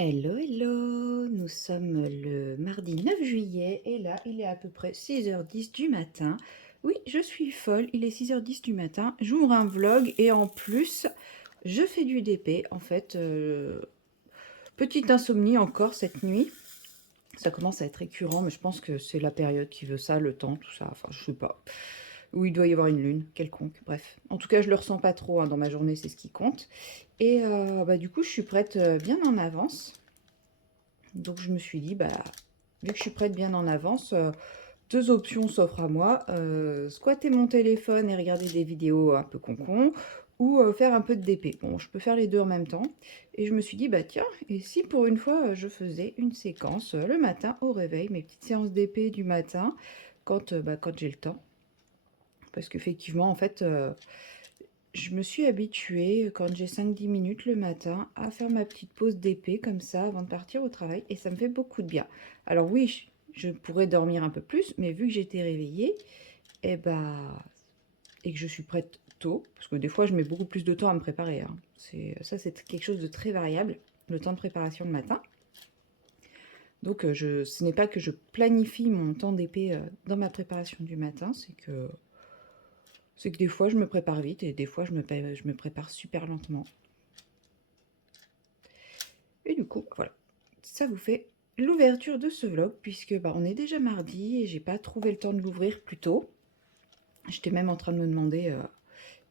Hello, hello! Nous sommes le mardi 9 juillet et là, il est à peu près 6h10 du matin. Oui, je suis folle, il est 6h10 du matin. J'ouvre un vlog et en plus, je fais du DP. En fait, petite insomnie encore cette nuit. Ça commence à être récurrent, mais je pense que c'est la période qui veut ça, le temps, tout ça. Enfin, je sais pas. Où il doit y avoir une lune quelconque. Bref. En tout cas, je le ressens pas trop hein, dans ma journée, c'est ce qui compte. Et du coup, je suis prête bien en avance. Donc je me suis dit, bah, vu que je suis prête bien en avance, deux options s'offrent à moi. Squatter mon téléphone et regarder des vidéos un peu concon, ou faire un peu de DP. Bon, je peux faire les deux en même temps. Et je me suis dit, bah tiens, et si pour une fois, je faisais une séquence le matin au réveil, mes petites séances DP du matin, quand j'ai le temps. Parce qu'effectivement, en fait, je me suis habituée, quand j'ai 5-10 minutes le matin, à faire ma petite pause d'épée comme ça avant de partir au travail et ça me fait beaucoup de bien. Alors oui, je pourrais dormir un peu plus, mais vu que j'étais réveillée, et et que je suis prête tôt, parce que des fois je mets beaucoup plus de temps à me préparer, hein. C'est quelque chose de très variable, le temps de préparation le matin. Donc ce n'est pas que je planifie mon temps d'épée dans ma préparation du matin, c'est que des fois je me prépare vite et des fois je me prépare super lentement. Et du coup, voilà, ça vous fait l'ouverture de ce vlog, puisque on est déjà mardi et j'ai pas trouvé le temps de l'ouvrir plus tôt. J'étais même en train de me demander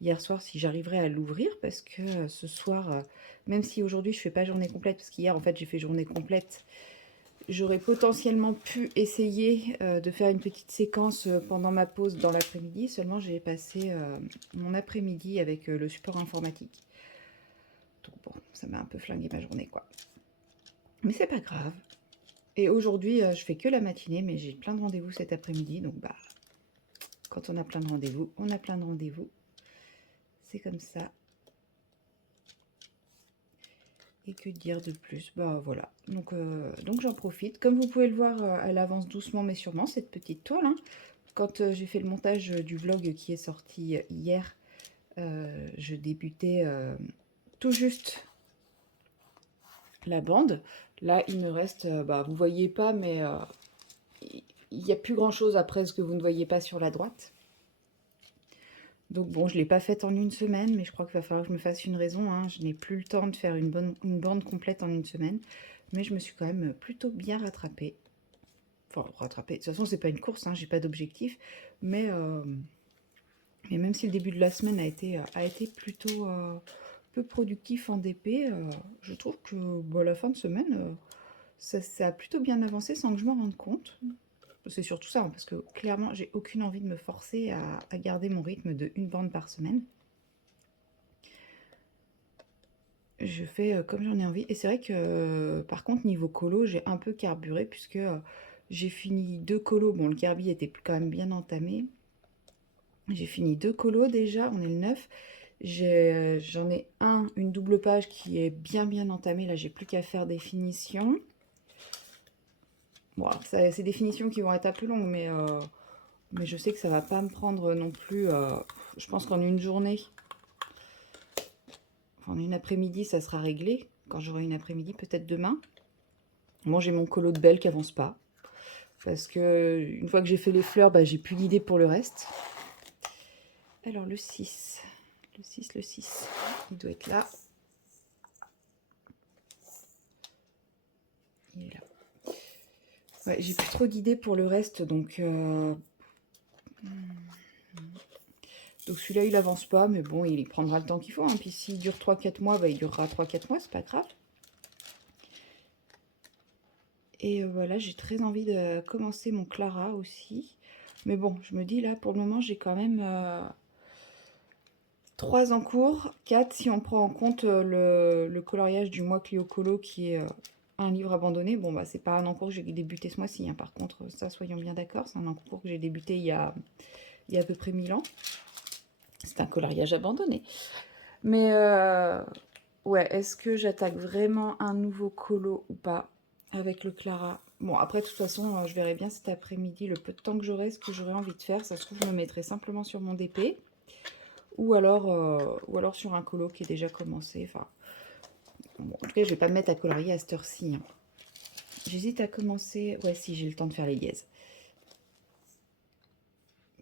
hier soir si j'arriverais à l'ouvrir, parce que ce soir, même si aujourd'hui je fais pas journée complète, parce qu'hier en fait j'ai fait journée complète, j'aurais potentiellement pu essayer de faire une petite séquence pendant ma pause dans l'après-midi, seulement j'ai passé mon après-midi avec le support informatique. Donc bon, ça m'a un peu flingué ma journée quoi. Mais c'est pas grave. Et aujourd'hui, je fais que la matinée, mais j'ai plein de rendez-vous cet après-midi. Donc, quand on a plein de rendez-vous, on a plein de rendez-vous. C'est comme ça. Et que dire de plus? Voilà. Donc j'en profite. Comme vous pouvez le voir, elle avance doucement mais sûrement, cette petite toile, hein. Quand j'ai fait le montage du vlog qui est sorti hier, je débutais tout juste la bande. Là, il me reste, vous voyez pas, mais il n'y a plus grand-chose après ce que vous ne voyez pas sur la droite. Donc bon, je ne l'ai pas faite en une semaine, mais je crois qu'il va falloir que je me fasse une raison, hein. Je n'ai plus le temps de faire une bande complète en une semaine. Mais je me suis quand même plutôt bien rattrapée. Enfin, rattrapée. De toute façon, c'est pas une course, hein, j'ai pas d'objectif. Mais même si le début de la semaine a été plutôt peu productif en DP, je trouve que la fin de semaine, ça a plutôt bien avancé sans que je m'en rende compte. C'est surtout ça, hein, parce que clairement, j'ai aucune envie de me forcer à garder mon rythme de une bande par semaine. Je fais comme j'en ai envie. Et c'est vrai que, par contre, niveau colo, j'ai un peu carburé, puisque j'ai fini 2 colos. Bon, le Kirby était quand même bien entamé. J'ai fini 2 colos déjà, on est le 9. J'en ai une double page qui est bien entamée. Là, j'ai plus qu'à faire des finitions. Bon, c'est des finitions qui vont être un peu longues, mais je sais que ça va pas me prendre non plus. Je pense qu'en une journée, enfin, en une après-midi, ça sera réglé. Quand j'aurai une après-midi, peut-être demain. Moi, j'ai mon colo de belle qui avance pas. Parce que une fois que j'ai fait les fleurs, j'ai plus d'idées pour le reste. Alors, le 6. Le 6. Il doit être là. Il est là. Ouais, j'ai plus trop d'idées pour le reste, donc celui-là, il avance pas, mais bon, il prendra le temps qu'il faut, hein. Puis s'il dure 3-4 mois, il durera 3-4 mois, c'est pas grave. Et voilà, j'ai très envie de commencer mon Clara aussi. Mais bon, je me dis là, pour le moment, j'ai quand même 3 en cours, 4 si on prend en compte le coloriage du mois Clio Colo qui est un livre abandonné. Bon, c'est pas un encours que j'ai débuté ce mois-ci, hein. Par contre, ça, soyons bien d'accord, c'est un encours que j'ai débuté il y a à peu près 1000 ans. C'est un coloriage abandonné. Mais ouais, est-ce que j'attaque vraiment un nouveau colo ou pas avec le Clara? Bon, après, de toute façon, je verrai bien cet après-midi le peu de temps que j'aurai, ce que j'aurai envie de faire. Ça se trouve, je me mettrai simplement sur mon DP. Ou alors sur un colo qui est déjà commencé. Enfin, Bon, en tout cas, je vais pas me mettre à colorier à cette heure-ci. Hein. J'hésite à commencer... Ouais, si, j'ai le temps de faire les dièses.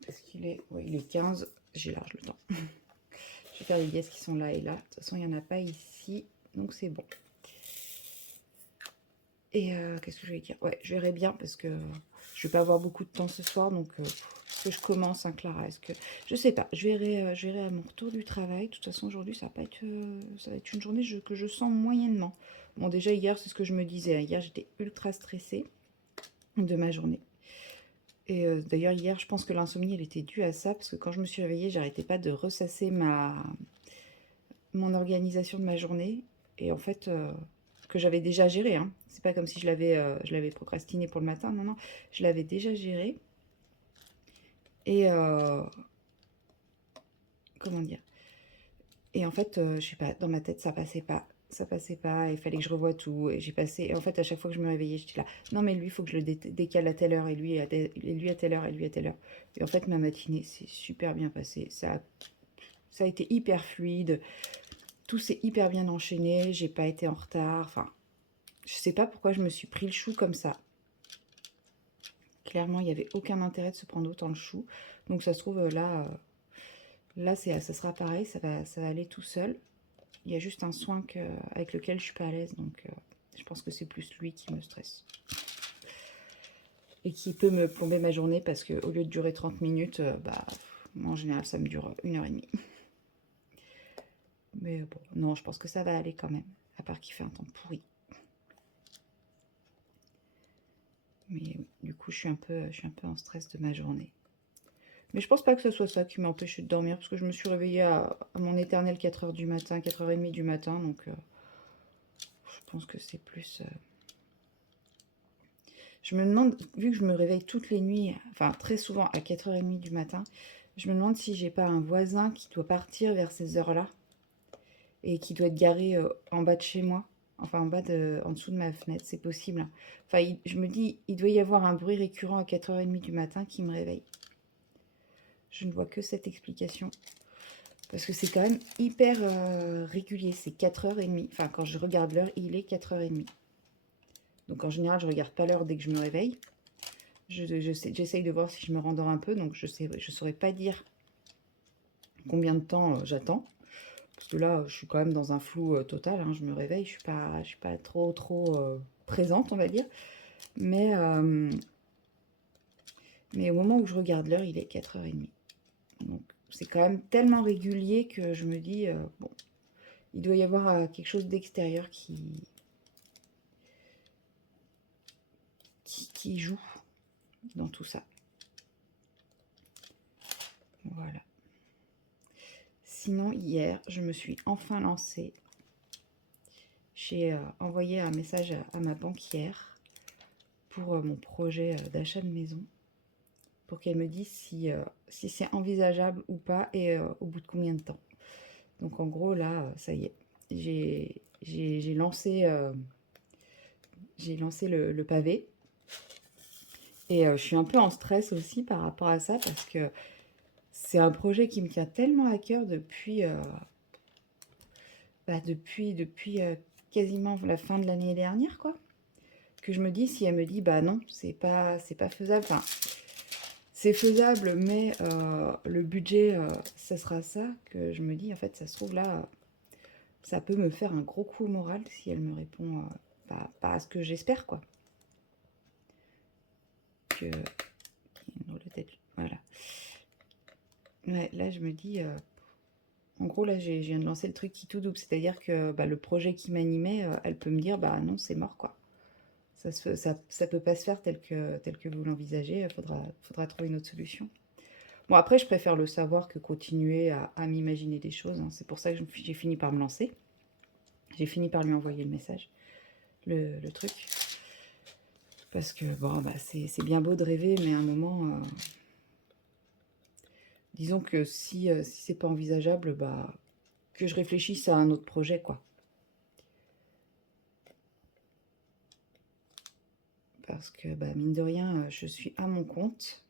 Parce qu'il est... Ouais, il est 15. J'ai large le temps. Je vais faire les dièses qui sont là et là. De toute façon, il n'y en a pas ici. Donc, c'est bon. Et qu'est-ce que je vais dire? Ouais, je verrai bien parce que je vais pas avoir beaucoup de temps ce soir. Donc, est-ce que je commence, hein, Clara? Est-ce que... Je sais pas. Je verrai à mon retour du travail. De toute façon, aujourd'hui, ça va être une journée que je sens moyennement. Bon, déjà, hier, c'est ce que je me disais. Hier, j'étais ultra stressée de ma journée. Et d'ailleurs, hier, je pense que l'insomnie, elle était due à ça. Parce que quand je me suis réveillée, j'arrêtais pas de ressasser mon organisation de ma journée. Et en fait... que j'avais déjà géré. Hein. C'est pas comme si je l'avais procrastiné pour le matin. Non, non, je l'avais déjà géré. Et comment dire? Et en fait, je sais pas, dans ma tête, ça passait pas. Ça passait pas, il fallait que je revoie tout. Et j'ai passé. Et en fait, à chaque fois que je me réveillais, j'étais là. Non, mais lui, il faut que je le décale à telle heure. Et lui, et lui à telle heure. Et lui à telle heure. Et en fait, ma matinée s'est super bien passée. Ça a été hyper fluide. Tout s'est hyper bien enchaîné. J'ai pas été en retard. Enfin, je sais pas pourquoi je me suis pris le chou comme ça. Clairement, il n'y avait aucun intérêt de se prendre autant le chou. Donc ça se trouve, ça sera pareil, ça va aller tout seul. Il y a juste un soin avec lequel je suis pas à l'aise. Donc je pense que c'est plus lui qui me stresse. Et qui peut me plomber ma journée parce qu'au lieu de durer 30 minutes, en général, ça me dure 1 h 30. Mais bon, non, je pense que ça va aller quand même. À part qu'il fait un temps pourri. Mais du coup, je suis un peu en stress de ma journée. Mais je pense pas que ce soit ça qui m'a empêché de dormir, parce que je me suis réveillée à mon éternel 4 h du matin, 4 h 30 du matin, donc je pense que c'est plus... Je me demande, vu que je me réveille toutes les nuits, enfin très souvent à 4 h 30 du matin, je me demande si j'ai pas un voisin qui doit partir vers ces heures-là, et qui doit être garé en bas de chez moi, enfin en dessous de ma fenêtre, c'est possible. Hein. Enfin, je me dis, il doit y avoir un bruit récurrent à 4 h 30 du matin qui me réveille. Je ne vois que cette explication. Parce que c'est quand même hyper régulier. C'est 4 h 30. Enfin, quand je regarde l'heure, il est 4 h 30. Donc en général, je regarde pas l'heure dès que je me réveille. J'essaye de voir si je me rendors un peu. Donc je saurais pas dire combien de temps j'attends. Parce que là, je suis quand même dans un flou total. Hein. Je me réveille, je suis pas trop présente, on va dire. Mais au moment où je regarde l'heure, il est 4 h 30. Donc c'est quand même tellement régulier que je me dis, bon, il doit y avoir quelque chose d'extérieur qui joue dans tout ça. Voilà. Sinon, hier, je me suis enfin lancée. J'ai envoyé un message à ma banquière pour mon projet d'achat de maison, pour qu'elle me dise si c'est envisageable ou pas et au bout de combien de temps. Donc en gros, là, ça y est, j'ai lancé, le pavé. Et je suis un peu en stress aussi par rapport à ça parce que c'est un projet qui me tient tellement à cœur depuis quasiment la fin de l'année dernière, quoi. Que je me dis, si elle me dit, bah non, c'est pas faisable. Enfin, c'est faisable, mais le budget, ça sera ça. Que je me dis, en fait, ça se trouve là, ça peut me faire un gros coup au moral si elle me répond pas à ce que j'espère, quoi. Que, voilà. Ouais, là, je me dis, en gros, là, je viens de lancer le truc qui tout double. C'est-à-dire que le projet qui m'animait, elle peut me dire, bah non, c'est mort, quoi. Ça peut pas se faire tel que vous l'envisagez. Il faudra trouver une autre solution. Bon, après, je préfère le savoir que continuer à m'imaginer des choses. Hein. C'est pour ça que j'ai fini par me lancer. J'ai fini par lui envoyer le message, le truc. Parce que, bon, c'est bien beau de rêver, mais à un moment... disons que si c'est pas envisageable, que je réfléchisse à un autre projet, quoi. Parce que, mine de rien, je suis à mon compte.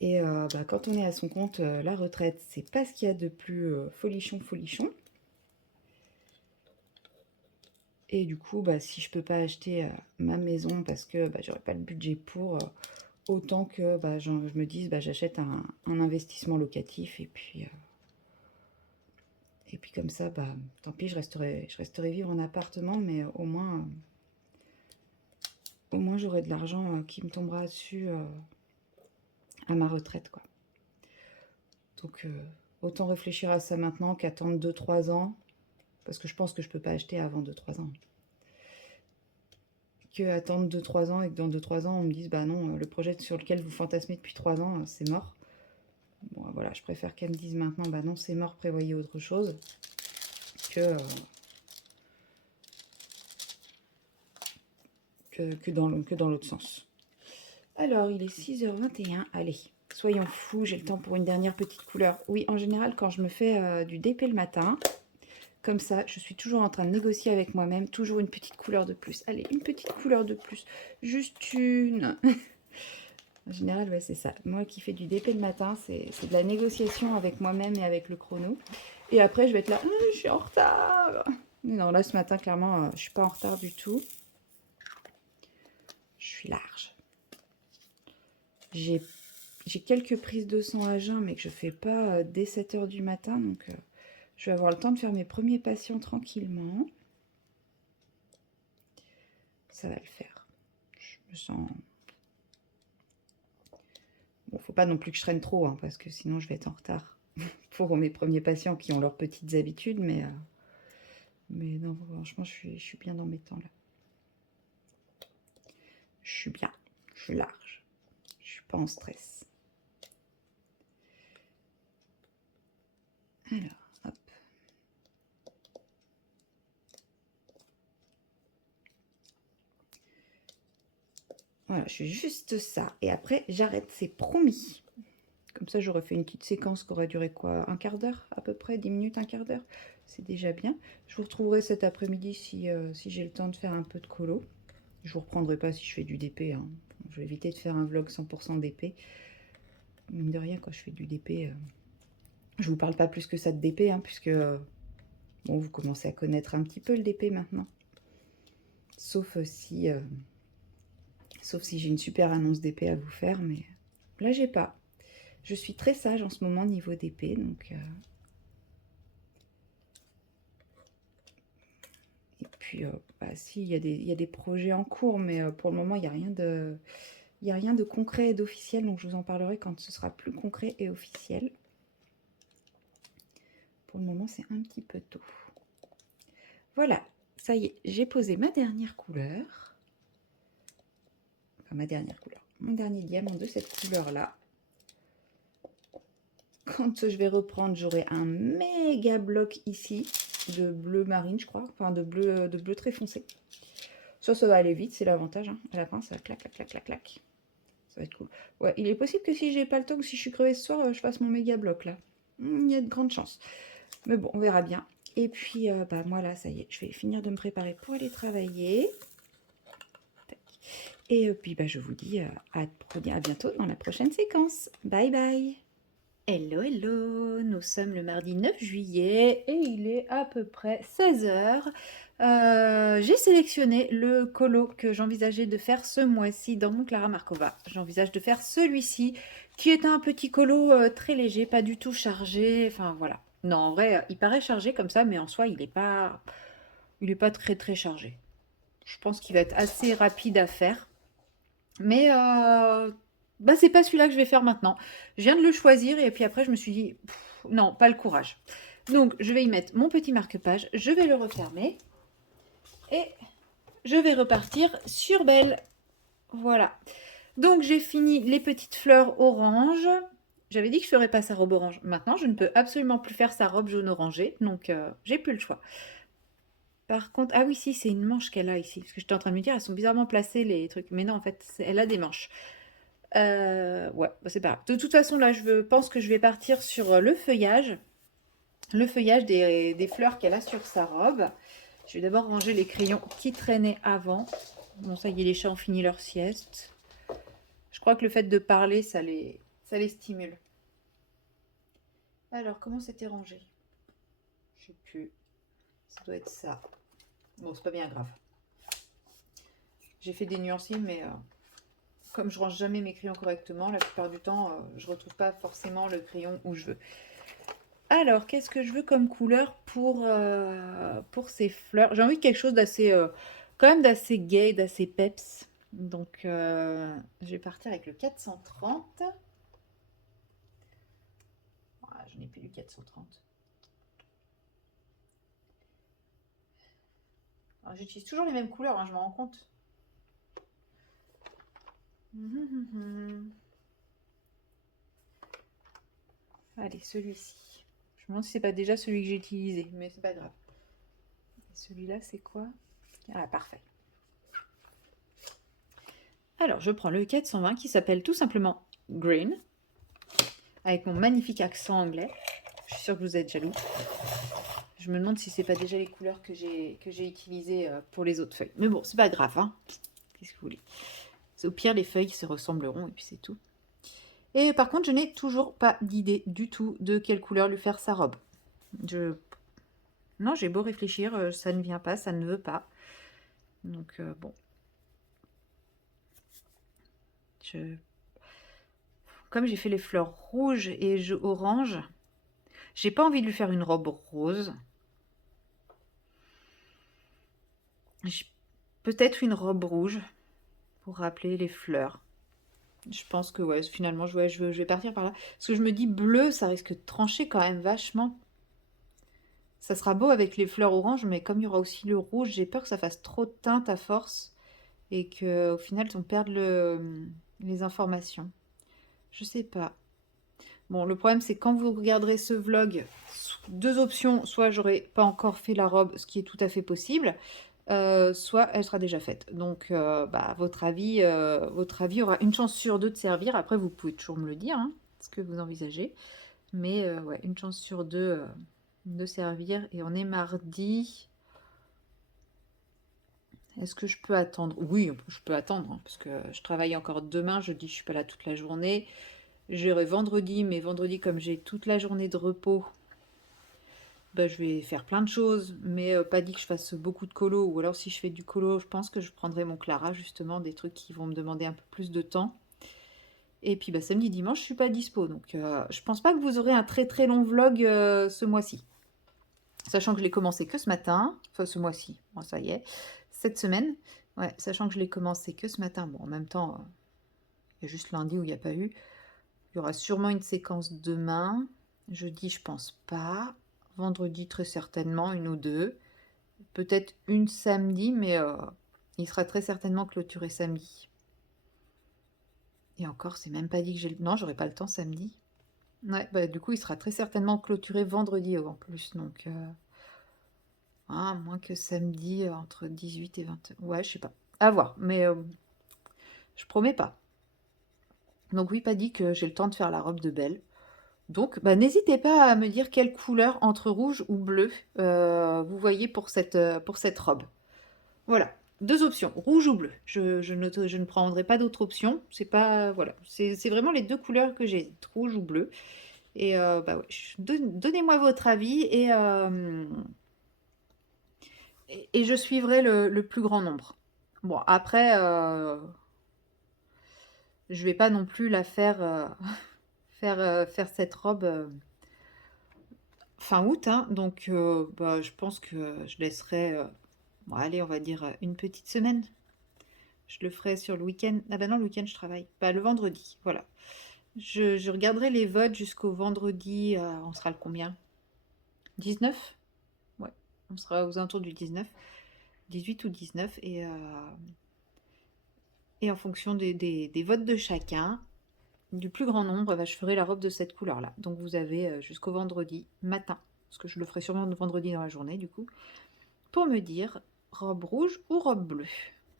Et quand on est à son compte, la retraite, c'est pas ce qu'il y a de plus folichon. Et du coup, bah, si je peux pas acheter ma maison parce que bah, j'aurais pas le budget pour, autant que bah, je me dise, bah, j'achète un investissement locatif et puis comme ça, bah, tant pis, je resterai vivre en appartement, mais au moins j'aurai de l'argent qui me tombera dessus à ma retraite, quoi. Donc, autant réfléchir à ça maintenant qu'attendre 2-3 ans, parce que je pense que je peux pas acheter avant 2-3 ans. Que attendre 2-3 ans et que dans 2-3 ans, on me dise, bah non, le projet sur lequel vous fantasmez depuis 3 ans, c'est mort. Bon, voilà, je préfère qu'elle me dise maintenant, bah non, c'est mort, prévoyez autre chose, que, que dans l'autre sens. Alors, il est 6h21, allez, soyons fous, j'ai le temps pour une dernière petite couleur. Oui, en général, quand je me fais du DP le matin, comme ça, je suis toujours en train de négocier avec moi-même, toujours une petite couleur de plus. Allez, une petite couleur de plus, juste une. En général, ouais, c'est ça. Moi qui fais du DP le matin, c'est de la négociation avec moi-même et avec le chrono. Et après, je vais être là, je suis en retard. Non, là, ce matin, clairement, je suis pas en retard du tout. Je suis large. J'ai quelques prises de sang à jeun, mais que je fais pas dès 7h du matin. Donc, je vais avoir le temps de faire mes premiers patients tranquillement. Ça va le faire. Je me sens... Bon, faut pas non plus que je traîne trop, hein, parce que sinon, je vais être en retard pour mes premiers patients qui ont leurs petites habitudes. Mais non, franchement, je suis bien dans mes temps, là. Je suis bien. Je suis large. Je suis pas en stress. Alors, hop. Voilà, je fais juste ça. Et après, j'arrête, c'est promis. Comme ça, j'aurais fait une petite séquence qui aurait duré quoi? Un quart d'heure à peu près, 10 minutes, un quart d'heure. C'est déjà bien. Je vous retrouverai cet après-midi si j'ai le temps de faire un peu de colo. Je vous reprendrai pas si je fais du DP, hein. Je vais éviter de faire un vlog 100% DP. Mine de rien, quand je fais du DP, je vous parle pas plus que ça de DP, hein, puisque bon, vous commencez à connaître un petit peu le DP maintenant. Sauf si j'ai une super annonce d'épée à vous faire, mais là j'ai pas. Je suis très sage en ce moment niveau d'épée, donc et puis bah, si, il y a des projets en cours, mais pour le moment il n'y a rien de concret et d'officiel, donc je vous en parlerai quand ce sera plus concret et officiel. Pour le moment c'est un petit peu tôt. Voilà, ça y est, j'ai posé ma dernière couleur. Enfin ma dernière couleur, mon dernier diamant de cette couleur là. Quand je vais reprendre, j'aurai un méga bloc ici de bleu marine, je crois, enfin de bleu très foncé. Ça va aller vite, c'est l'avantage, hein. À la fin, ça clac, clac, clac, clac, clac. Ça va être cool. Ouais, il est possible que si j'ai pas le temps ou si je suis crevée ce soir, je fasse mon méga bloc là. Il y a de grandes chances. Mais bon, on verra bien. Et puis, bah moi là, ça y est, je vais finir de me préparer pour aller travailler. Et puis, bah, je vous dis à bientôt dans la prochaine séquence. Bye bye. Hello, hello, nous sommes le mardi 9 juillet et il est à peu près 16h. J'ai sélectionné le colo que j'envisageais de faire ce mois-ci dans mon Clara Markova. J'envisage de faire celui-ci qui est un petit colo très léger, pas du tout chargé, enfin voilà. Non, en vrai, il paraît chargé comme ça, mais en soi, il n'est pas très très chargé. Je pense qu'il va être assez rapide à faire. Mais bah, c'est pas celui-là que je vais faire maintenant. Je viens de le choisir et puis après je me suis dit, non, pas le courage. Donc je vais y mettre mon petit marque-page, je vais le refermer et je vais repartir sur Belle. Voilà. Donc j'ai fini les petites fleurs orange. J'avais dit que je ferais pas sa robe orange. Maintenant, je ne peux absolument plus faire sa robe jaune orangé, donc j'ai plus le choix. Par contre, ah oui, si, c'est une manche qu'elle a ici. Parce que j'étais en train de me dire, elles sont bizarrement placées les trucs. Mais non, en fait, elle a des manches. Ouais, bah, c'est pas grave. De toute façon, là, pense que je vais partir sur le feuillage. Le feuillage des fleurs qu'elle a sur sa robe. Je vais d'abord ranger les crayons qui traînaient avant. Bon, ça y est, les chats ont fini leur sieste. Je crois que le fait de parler, ça les stimule. Alors, comment c'était rangé? Je sais plus. Ça doit être ça. Bon, c'est pas bien grave. J'ai fait des nuanciers, mais comme je range jamais mes crayons correctement, la plupart du temps, je retrouve pas forcément le crayon où je veux. Alors, qu'est-ce que je veux comme couleur pour ces fleurs? J'ai envie de quelque chose d'assez, quand même d'assez gai, d'assez peps. Donc, je vais partir avec le 430. Ah, je n'ai plus du 430. J'utilise toujours les mêmes couleurs, hein, je m'en rends compte. Allez, celui-ci. Je me demande si c'est pas déjà celui que j'ai utilisé, mais c'est pas grave. Celui-là, c'est quoi? Ah, parfait. Alors, je prends le 420 qui s'appelle tout simplement Green, avec mon magnifique accent anglais. Je suis sûre que vous êtes jaloux. Je me demande si c'est pas déjà les couleurs que j'ai utilisées pour les autres feuilles. Mais bon, c'est pas grave, hein. Qu'est-ce que vous voulez? Au pire, les feuilles se ressembleront et puis c'est tout. Et par contre, je n'ai toujours pas d'idée du tout de quelle couleur lui faire sa robe. Non, j'ai beau réfléchir, ça ne vient pas, ça ne veut pas. Donc, bon. Comme j'ai fait les fleurs rouges et orange, j'ai pas envie de lui faire une robe rose. Peut-être une robe rouge pour rappeler les fleurs. Je pense que ouais, finalement, je vais partir par là. Parce que je me dis bleu, ça risque de trancher quand même vachement. Ça sera beau avec les fleurs oranges, mais comme il y aura aussi le rouge, j'ai peur que ça fasse trop de teinte à force et qu'au final, on perde les informations. Je sais pas. Bon, le problème, c'est quand vous regarderez ce vlog, deux options. Soit j'aurai pas encore fait la robe, ce qui est tout à fait possible, soit elle sera déjà faite. Donc, votre avis aura une chance sur deux de servir. Après, vous pouvez toujours me le dire, hein, ce que vous envisagez. Mais ouais, une chance sur deux de servir. Et on est mardi. Est-ce que je peux attendre? Oui, je peux attendre, hein, parce que je travaille encore demain. Jeudi, je suis pas là toute la journée. J'irai vendredi, mais vendredi, comme j'ai toute la journée de repos, je vais faire plein de choses, mais pas dit que je fasse beaucoup de colo. Ou alors si je fais du colo, je pense que je prendrai mon Clara, justement, des trucs qui vont me demander un peu plus de temps. Et puis samedi, dimanche, je suis pas dispo. Donc je pense pas que vous aurez un très très long vlog ce mois-ci. Sachant que je l'ai commencé que ce matin. Enfin ce mois-ci, bon, ça y est. Cette semaine. Ouais, sachant que je l'ai commencé que ce matin. Bon, en même temps, il y a juste lundi où il n'y a pas eu. Il y aura sûrement une séquence demain. Jeudi, je pense pas. Vendredi, très certainement, une ou deux. Peut-être une samedi, mais il sera très certainement clôturé samedi. Et encore, c'est même pas dit que j'ai... Non, j'aurai pas le temps samedi. Ouais, du coup, il sera très certainement clôturé vendredi en plus. Donc, moins que samedi, entre 18 et 20. Ouais, je sais pas. À voir, mais je promets pas. Donc oui, pas dit que j'ai le temps de faire la robe de Belle. Donc, n'hésitez pas à me dire quelle couleur entre rouge ou bleu vous voyez pour cette robe. Voilà, deux options, rouge ou bleu. Je ne prendrai pas d'autres options. C'est pas, voilà, c'est vraiment les deux couleurs que j'hésite, rouge ou bleu. Et ouais, donnez-moi votre avis et je suivrai le plus grand nombre. Bon, après, je vais pas non plus la faire faire cette robe fin août, hein, donc je pense que je laisserai, bon, allez, on va dire une petite semaine. Je le ferai sur le week-end. Ah bah non, le week-end, je travaille. Le vendredi, voilà. Je regarderai les votes jusqu'au vendredi. On sera le combien? 19? Ouais, on sera aux alentours du 19. 18 ou 19. Et en fonction des votes de chacun, du plus grand nombre, je ferai la robe de cette couleur-là. Donc vous avez jusqu'au vendredi matin, parce que je le ferai sûrement le vendredi dans la journée, du coup, pour me dire robe rouge ou robe bleue.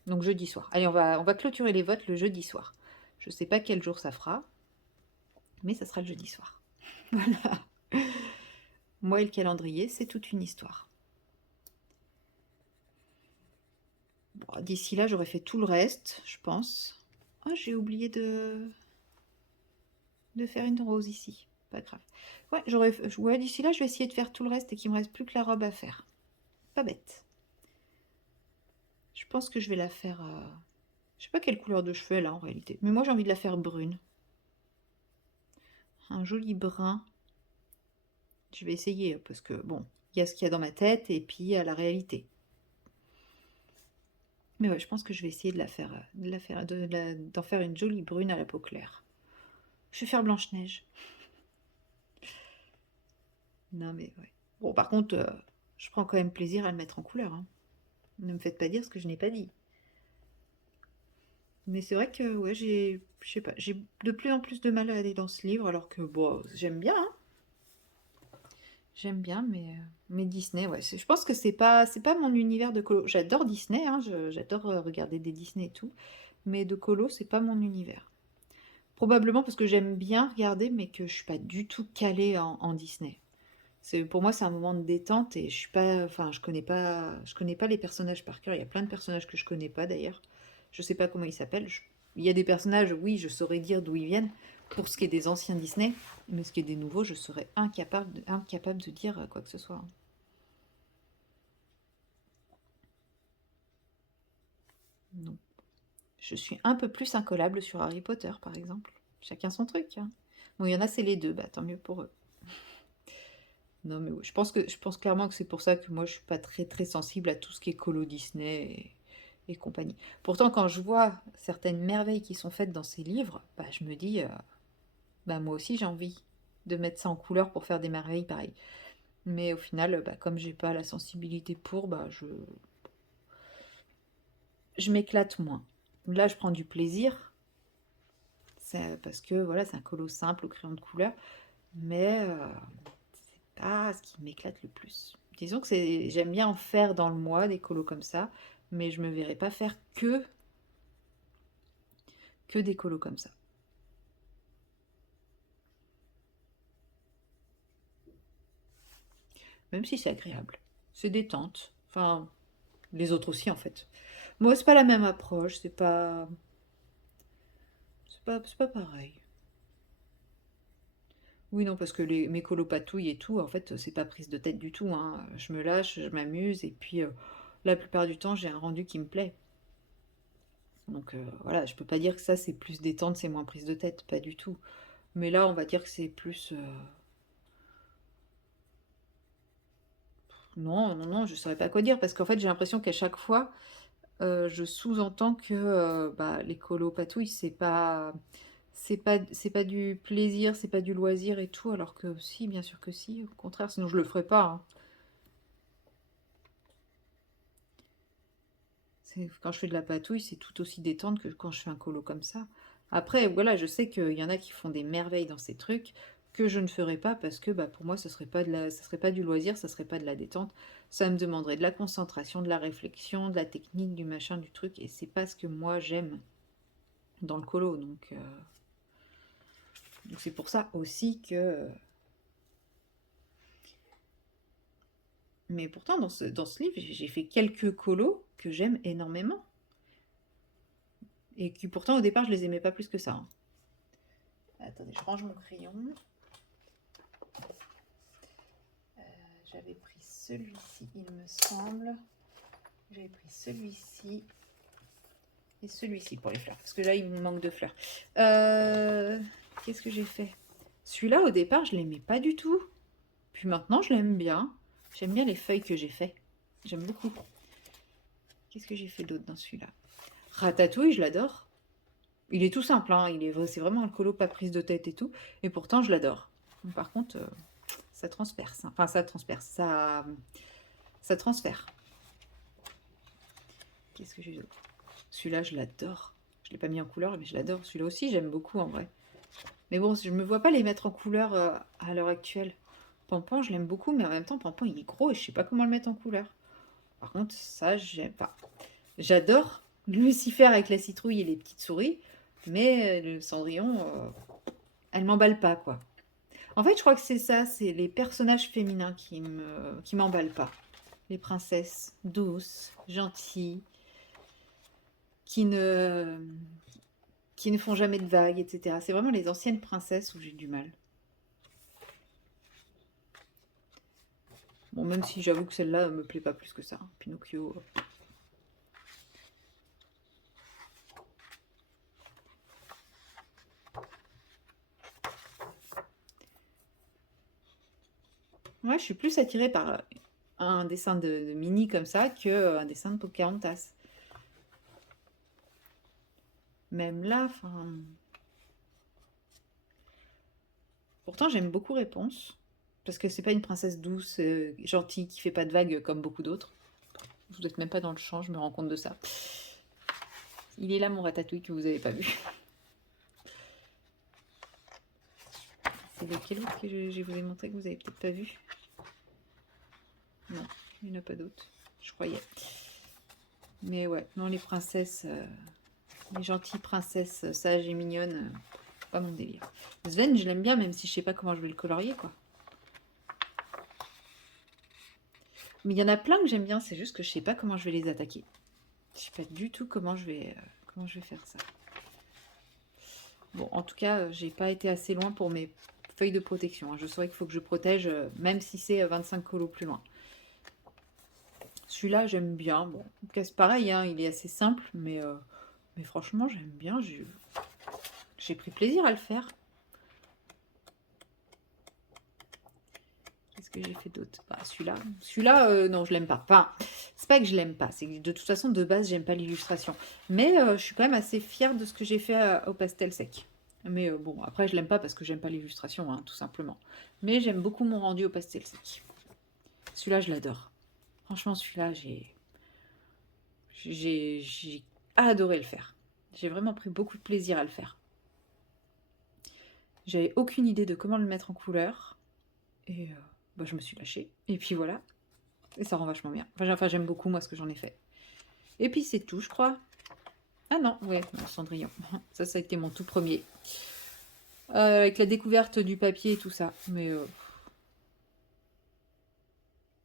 Donc jeudi soir. Allez, on va clôturer les votes le jeudi soir. Je ne sais pas quel jour ça fera, mais ça sera le jeudi soir. Voilà. Moi et le calendrier, c'est toute une histoire. Bon, d'ici là, j'aurais fait tout le reste, je pense. Oh, j'ai oublié de faire une rose ici. Pas grave. Ouais, d'ici là, je vais essayer de faire tout le reste et qu'il me reste plus que la robe à faire. Pas bête. Je pense que je vais la faire... Je sais pas quelle couleur de cheveux elle a en réalité. Mais moi j'ai envie de la faire brune. Un joli brun. Je vais essayer parce que bon, il y a ce qu'il y a dans ma tête et puis il y a la réalité. Mais ouais, je pense que je vais essayer d'en faire une jolie brune à la peau claire. Je vais faire Blanche-Neige. Non mais ouais. Bon par contre, je prends quand même plaisir à le mettre en couleur, hein. Ne me faites pas dire ce que je n'ai pas dit. Mais c'est vrai que ouais, je sais pas, j'ai de plus en plus de mal à aller dans ce livre alors que bon, j'aime bien, hein. J'aime bien, mais Disney, ouais, je pense que c'est pas mon univers de colo. J'adore Disney, hein, j'adore regarder des Disney et tout, mais de colo, c'est pas mon univers. Probablement parce que j'aime bien regarder, mais que je suis pas du tout calée en Disney. Pour moi, c'est un moment de détente et je suis pas, enfin, je connais pas les personnages par cœur. Il y a plein de personnages que je connais pas d'ailleurs. Je sais pas comment ils s'appellent. Il y a des personnages, oui, je saurais dire d'où ils viennent. Pour ce qui est des anciens Disney, mais ce qui est des nouveaux, je serais incapable de dire quoi que ce soit. Non. Je suis un peu plus incollable sur Harry Potter, par exemple. Chacun son truc, hein. Bon, il y en a, c'est les deux, bah tant mieux pour eux. Non, mais ouais, je pense clairement que c'est pour ça que moi je suis pas très très sensible à tout ce qui est colo Disney et compagnie. Pourtant, quand je vois certaines merveilles qui sont faites dans ces livres, bah, je me dis, bah, moi aussi j'ai envie de mettre ça en couleur pour faire des merveilles pareilles. Mais au final, bah, comme j'ai pas la sensibilité pour, bah, je m'éclate moins. Là, je prends du plaisir, parce que voilà, c'est un colo simple au crayon de couleur, mais c'est pas ce qui m'éclate le plus. Disons que j'aime bien en faire dans le mois des colos comme ça, mais je me verrais pas faire que des colos comme ça. Même si c'est agréable. C'est détente. Enfin, les autres aussi en fait. Moi, c'est pas la même approche, c'est pas pareil. Oui, non, parce que mes colopatouilles et tout, en fait, c'est pas prise de tête du tout, hein. Je me lâche, je m'amuse, et puis la plupart du temps, j'ai un rendu qui me plaît. Donc voilà, je peux pas dire que ça, c'est plus détente, c'est moins prise de tête, pas du tout. Mais là, on va dire que c'est plus... Non, non, non, je saurais pas quoi dire, parce qu'en fait, j'ai l'impression qu'à chaque fois, je sous-entends que bah, les colopatouilles, c'est pas du plaisir, c'est pas du loisir et tout, alors que si, bien sûr que si, au contraire, sinon je le ferais pas, hein. Quand je fais de la patouille, c'est tout aussi détente que quand je fais un colo comme ça. Après, voilà, je sais qu'il y en a qui font des merveilles dans ces trucs que je ne ferai pas parce que bah, pour moi, ça serait pas du loisir, ça serait pas de la détente. Ça me demanderait de la concentration, de la réflexion, de la technique, du machin, du truc, et c'est pas ce que moi j'aime dans le colo. Donc c'est pour ça aussi que. Mais pourtant, dans ce livre, j'ai fait quelques colos que j'aime énormément. Et qui pourtant, au départ, je les aimais pas plus que ça, hein. Attendez, je range mon crayon. J'avais pris celui-ci, il me semble. J'avais pris celui-ci et celui-ci pour les fleurs. Parce que là, il me manque de fleurs. Qu'est-ce que j'ai fait? Celui-là, au départ, je l'aimais pas du tout. Puis maintenant, je l'aime bien. J'aime bien les feuilles que j'ai fait. J'aime beaucoup. Qu'est-ce que j'ai fait d'autre dans celui-là? Ratatouille, je l'adore. Il est tout simple, hein. C'est vraiment un colo pas prise de tête et tout. Et pourtant, je l'adore. Par contre, ça transperce, hein. Enfin, ça transperce. Ça transfère. Qu'est-ce que j'ai d'autre? Celui-là, je l'adore. Je ne l'ai pas mis en couleur, mais je l'adore. Celui-là aussi, j'aime beaucoup en vrai. Mais bon, je ne me vois pas les mettre en couleur à l'heure actuelle. Pampan, je l'aime beaucoup, mais en même temps, Pampan, il est gros et je sais pas comment le mettre en couleur. Par contre, ça, j'aime pas. J'adore Lucifer avec la citrouille et les petites souris, mais le Cendrillon, elle m'emballe pas, quoi. En fait, je crois que c'est ça, c'est les personnages féminins qui m'emballent pas. Les princesses douces, gentilles, qui ne, qui ne font jamais de vagues, etc. C'est vraiment les anciennes princesses où j'ai du mal. Bon, même si j'avoue que celle-là me plaît pas plus que ça, hein. Pinocchio. Moi, je suis plus attirée par un dessin de Minnie comme ça qu'un dessin de Pocahontas. Même là, enfin... Pourtant, j'aime beaucoup Réponse. Parce que c'est pas une princesse douce, gentille, qui fait pas de vagues comme beaucoup d'autres. Vous n'êtes même pas dans le champ, je me rends compte de ça. Il est là, mon ratatouille, que vous avez pas vu. C'est lequel autre que je vous ai montré que vous avez peut-être pas vu? Non, il n'y en a pas d'autres. Je croyais. Mais ouais, non, les princesses, les gentilles princesses sages et mignonnes, pas mon délire. Sven, je l'aime bien, même si je sais pas comment je vais le colorier, quoi. Mais il y en a plein que j'aime bien, c'est juste que je sais pas comment je vais les attaquer. Je sais pas du tout comment je vais faire ça. Bon, en tout cas, j'ai pas été assez loin pour mes feuilles de protection. Hein. Je saurais qu'il faut que je protège, même si c'est 25 colos plus loin. Celui-là, j'aime bien. Bon, c'est pareil, hein, il est assez simple, mais franchement, j'aime bien. J'ai pris plaisir à le faire. Qu'est-ce que j'ai fait d'autre? Bah, celui-là, non, je l'aime pas. Enfin, c'est pas que je l'aime pas, c'est que de toute façon, de base, j'aime pas l'illustration. Mais je suis quand même assez fière de ce que j'ai fait au pastel sec. Mais bon, après, je l'aime pas parce que j'aime pas l'illustration, hein, tout simplement. Mais j'aime beaucoup mon rendu au pastel sec. Celui-là, je l'adore. Franchement, celui-là, j'ai adoré le faire. J'ai vraiment pris beaucoup de plaisir à le faire. J'avais aucune idée de comment le mettre en couleur. Et bah, je me suis lâchée. Et puis voilà. Et ça rend vachement bien. Enfin, j'aime beaucoup, moi, ce que j'en ai fait. Et puis, c'est tout, je crois. Ah non, ouais, non, Cendrillon. Ça a été mon tout premier. Avec la découverte du papier et tout ça. Mais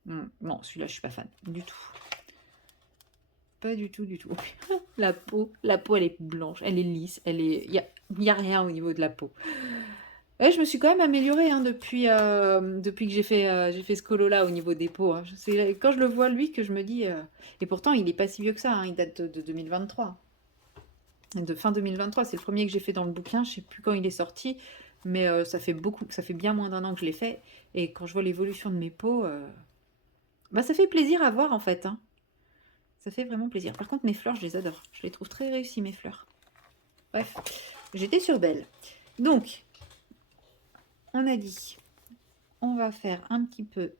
non, celui-là, je suis pas fan. Du tout. Pas du tout, du tout. La peau, elle est blanche, elle est lisse, il y a rien au niveau de la peau. Ouais, je me suis quand même améliorée hein, depuis que j'ai fait ce colo-là au niveau des peaux. Hein. C'est quand je le vois lui que je me dis. Et pourtant, il est pas si vieux que ça. Hein, il date de 2023. De fin 2023. C'est le premier que j'ai fait dans le bouquin. Je sais plus quand il est sorti, mais ça fait bien moins d'un an que je l'ai fait. Et quand je vois l'évolution de mes peaux, bah ça fait plaisir à voir en fait. Hein. Ça fait vraiment plaisir. Par contre, mes fleurs, je les adore. Je les trouve très réussies, mes fleurs. Bref, j'étais sur Belle. Donc, on a dit, on va faire un petit peu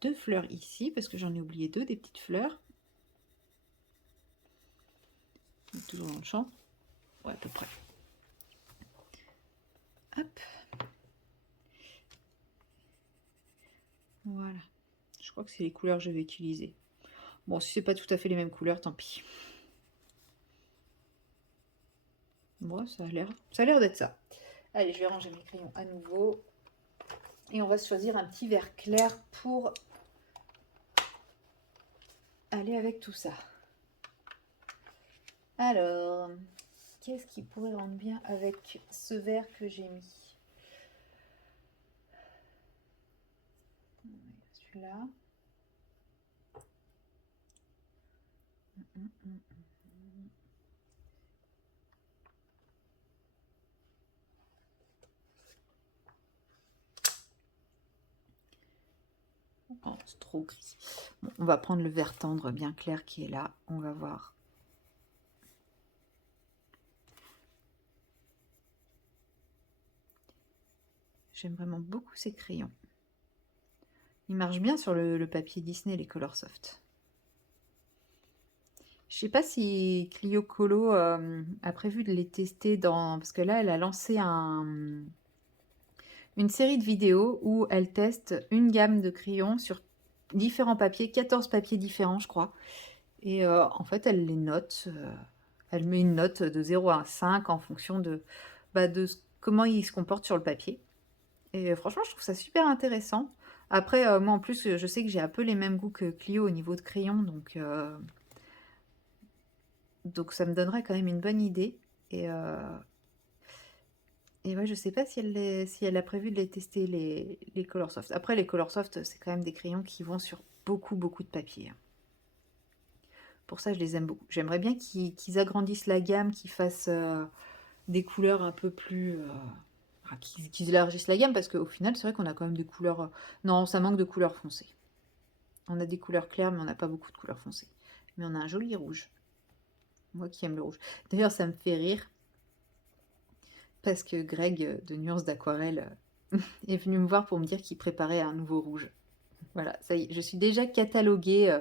de fleurs ici, parce que j'en ai oublié deux, des petites fleurs. Toujours dans le champ. Ouais, à peu près. Hop. Voilà. Je crois que c'est les couleurs que je vais utiliser. Bon, si c'est pas tout à fait les mêmes couleurs, tant pis. Bon, ça a l'air d'être ça. Allez, je vais ranger mes crayons à nouveau. Et on va se choisir un petit vert clair pour aller avec tout ça. Alors, qu'est-ce qui pourrait rendre bien avec ce vert que j'ai mis? Celui-là. Oh, c'est trop gris. Bon, on va prendre le vert tendre bien clair qui est là. On va voir. J'aime vraiment beaucoup ces crayons. Ils marchent bien sur le papier Disney, les Colorsoft. Je sais pas si Clio Colo a prévu de les tester parce que là, elle a lancé une série de vidéos où elle teste une gamme de crayons sur différents papiers, 14 papiers différents, je crois. Et en fait, elle les note. Elle met une note de 0 à 5 en fonction de comment ils se comportent sur le papier. Et franchement, je trouve ça super intéressant. Après, moi en plus, je sais que j'ai un peu les mêmes goûts que Clio au niveau de crayon, donc ça me donnerait quand même une bonne idée. Et ouais, je sais pas si elle a prévu de les tester, les Colorsoft. Après, les Colorsoft, c'est quand même des crayons qui vont sur beaucoup, beaucoup de papier. Hein. Pour ça, je les aime beaucoup. J'aimerais bien qu'ils agrandissent la gamme, qu'ils fassent des couleurs un peu plus enfin, qu'ils élargissent la gamme, parce qu'au final, c'est vrai qu'on a quand même des couleurs... Non, ça manque de couleurs foncées. On a des couleurs claires, mais on n'a pas beaucoup de couleurs foncées. Mais on a un joli rouge. Moi qui aime le rouge. D'ailleurs, ça me fait rire, parce que Greg, de Nuances d'Aquarelle, est venu me voir pour me dire qu'il préparait un nouveau rouge. Voilà, ça y est, je suis déjà cataloguée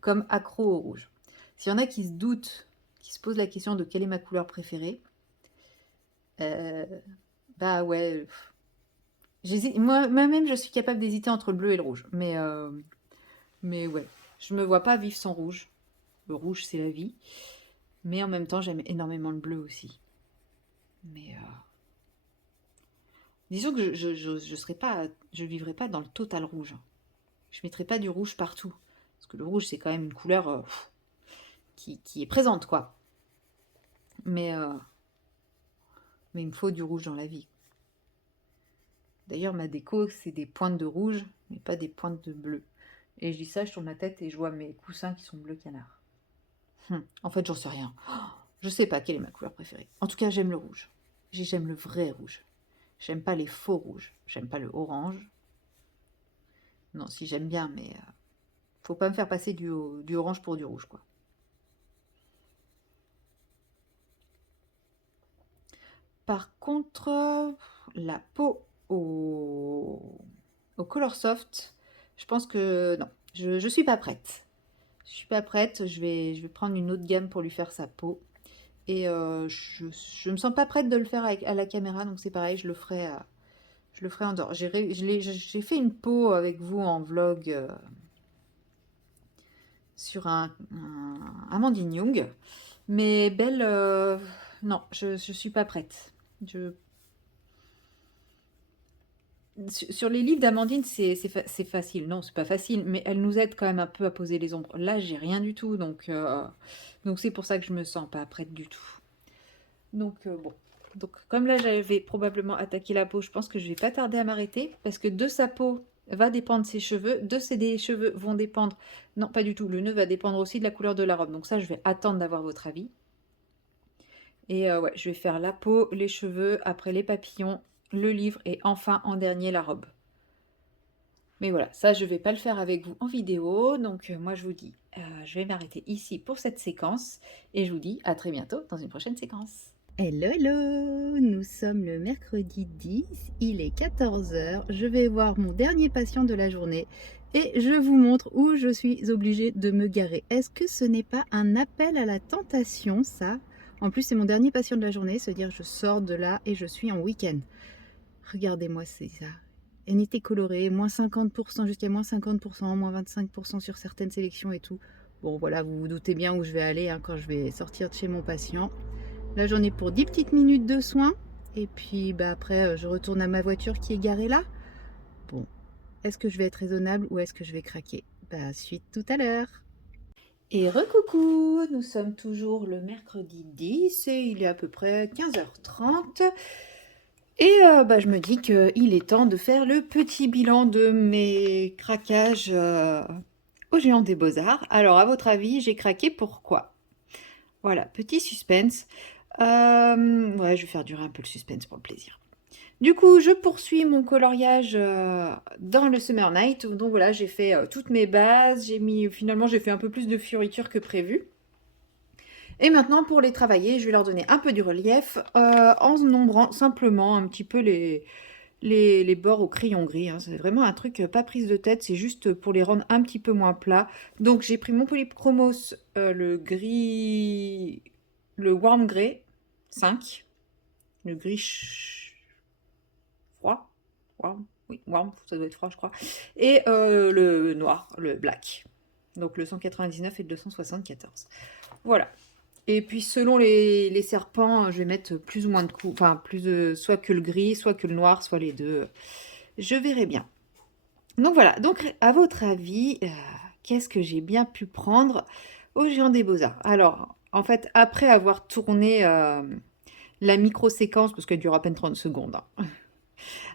comme accro au rouge. S'il y en a qui se doutent, qui se posent la question de quelle est ma couleur préférée, bah ouais, moi-même je suis capable d'hésiter entre le bleu et le rouge. Mais ouais, je me vois pas vivre sans rouge. Le rouge, c'est la vie. Mais en même temps, j'aime énormément le bleu aussi. Mais disons que je serais pas, je vivrais pas dans le total rouge. Je mettrais pas du rouge partout. Parce que le rouge, c'est quand même une couleur qui est présente, quoi. Mais il me faut du rouge dans la vie. D'ailleurs, ma déco, c'est des pointes de rouge, mais pas des pointes de bleu. Et je dis ça, je tourne ma tête et je vois mes coussins qui sont bleu canard. En fait, j'en sais rien. Je sais pas quelle est ma couleur préférée. En tout cas, j'aime le rouge. J'aime le vrai rouge. J'aime pas les faux rouges. J'aime pas le orange. Non, si j'aime bien, mais faut pas me faire passer du orange pour du rouge, quoi. Par contre, la peau au Color Soft, je pense que non, je suis pas prête. Je suis pas prête, je vais prendre une autre gamme pour lui faire sa peau. Et je me sens pas prête de le faire à la caméra, donc c'est pareil, je le ferai en dehors. J'ai fait une peau avec vous en vlog sur un Amandine Young, mais Belle, non, je suis pas prête. Sur les livres d'Amandine, c'est facile. Non, c'est pas facile, mais elle nous aide quand même un peu à poser les ombres. Là, j'ai rien du tout, donc c'est pour ça que je me sens pas prête du tout. Donc bon. Donc comme là, j'avais probablement attaqué la peau, je pense que je vais pas tarder à m'arrêter, parce que de sa peau va dépendre ses cheveux, de ses cheveux vont dépendre... Non, pas du tout, le nœud va dépendre aussi de la couleur de la robe. Donc ça, je vais attendre d'avoir votre avis. Et ouais, je vais faire la peau, les cheveux, après les papillons, le livre et enfin en dernier la robe. Mais voilà, ça je vais pas le faire avec vous en vidéo, donc moi je vous dis, je vais m'arrêter ici pour cette séquence et je vous dis à très bientôt dans une prochaine séquence. Hello, hello! Nous sommes le mercredi 10, il est 14 h, je vais voir mon dernier patient de la journée et je vous montre où je suis obligée de me garer. Est-ce que ce n'est pas un appel à la tentation, ça? En plus, c'est mon dernier patient de la journée, c'est-à-dire je sors de là et je suis en week-end. Regardez-moi, c'est ça. Unité colorée, moins 50%, jusqu'à moins 50%, moins 25% sur certaines sélections et tout. Bon, voilà, vous vous doutez bien où je vais aller quand je vais sortir de chez mon patient. Là, j'en ai pour 10 petites minutes de soins. Et puis, après, je retourne à ma voiture qui est garée là. Bon, est-ce que je vais être raisonnable ou est-ce que je vais craquer? Suite tout à l'heure. Et recoucou, nous sommes toujours le mercredi 10 et il est à peu près 15h30. Et je me dis qu'il est temps de faire le petit bilan de mes craquages au Géant des Beaux-Arts. Alors, à votre avis, j'ai craqué pourquoi? Voilà, petit suspense. Ouais, je vais faire durer un peu le suspense pour le plaisir. Du coup, je poursuis mon coloriage dans le Summer Night. Donc voilà, j'ai fait toutes mes bases. Finalement, j'ai fait un peu plus de fioritures que prévu. Et maintenant, pour les travailler, je vais leur donner un peu du relief en nombrant simplement un petit peu les bords au crayon gris. Hein. C'est vraiment un truc pas prise de tête, c'est juste pour les rendre un petit peu moins plats. Donc j'ai pris mon Polychromos, le gris, le Warm Grey 5, le gris froid, warm, oui, warm, ça doit être froid je crois, et le noir, le black. Donc le 199 et le 274. Voilà. Et puis selon les serpents, je vais mettre plus ou moins de coups, enfin soit que le gris, soit que le noir, soit les deux. Je verrai bien. Donc voilà, donc à votre avis, qu'est-ce que j'ai bien pu prendre au Géant des Beaux-Arts? Alors, en fait, après avoir tourné la micro-séquence, parce qu'elle dure à peine 30 secondes, hein.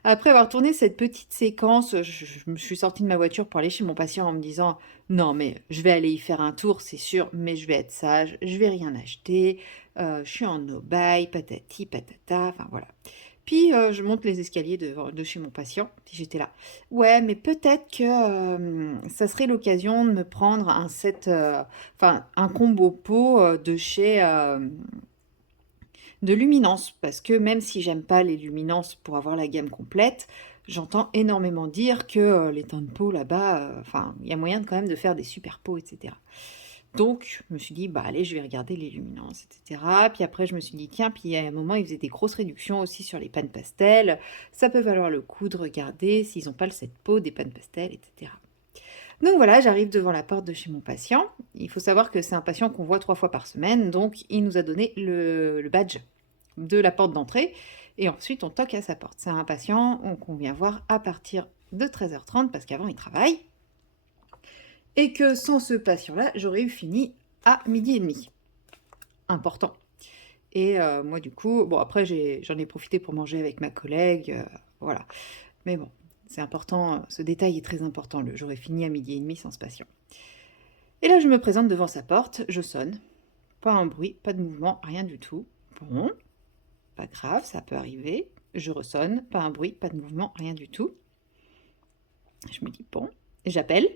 Après avoir tourné cette petite séquence, je me suis sortie de ma voiture pour aller chez mon patient en me disant « Non, mais je vais aller y faire un tour, c'est sûr, mais je vais être sage, je vais rien acheter, je suis en no-buy, patati patata, enfin voilà. » Puis je monte les escaliers de chez mon patient, puis j'étais là. Ouais, mais peut-être que ça serait l'occasion de me prendre un set, enfin un combo pot de chez de Luminance, parce que même si j'aime pas les Luminance pour avoir la gamme complète, j'entends énormément dire que les teintes de peau là-bas, enfin il y a moyen de, quand même de faire des super peaux, etc. Donc, je me suis dit, bah allez, je vais regarder les luminances, etc. Puis après, je me suis dit, tiens, puis à un moment, ils faisaient des grosses réductions aussi sur les pannes pastel. Ça peut valoir le coup de regarder s'ils n'ont pas le set peau des pannes pastel, etc. Donc voilà, j'arrive devant la porte de chez mon patient. Il faut savoir que c'est un patient qu'on voit 3 fois par semaine, donc il nous a donné le badge de la porte d'entrée. Et ensuite, on toque à sa porte. C'est un patient qu'on vient voir à partir de 13h30 parce qu'avant, il travaille. Et que sans ce patient-là, j'aurais eu fini à 12h30. Important. Et moi, du coup, bon, après, j'en ai profité pour manger avec ma collègue, voilà. Mais bon, c'est important, ce détail est très important. J'aurais fini à 12h30 sans ce patient. Et là, je me présente devant sa porte, je sonne. Pas un bruit, pas de mouvement, rien du tout. Bon, pas grave, ça peut arriver. Je ressonne, pas un bruit, pas de mouvement, rien du tout. Je me dis, bon, j'appelle.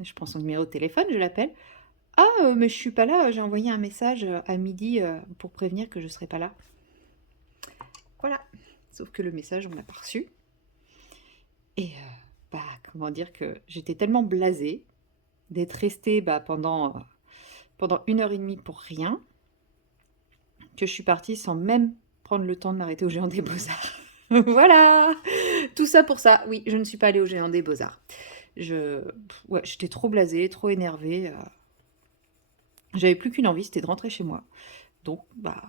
Je prends son numéro de téléphone, je l'appelle. Ah, mais je suis pas là, j'ai envoyé un message à midi pour prévenir que je serai pas là. Voilà. Sauf que le message, on l'a pas reçu. Et comment dire que j'étais tellement blasée d'être restée pendant 1h30 pour rien que je suis partie sans même prendre le temps de m'arrêter au Géant des Beaux-Arts. Voilà. Tout ça pour ça. Oui, je ne suis pas allée au Géant des Beaux-Arts. Ouais, j'étais trop blasée, trop énervée. J'avais plus qu'une envie, c'était de rentrer chez moi. Donc,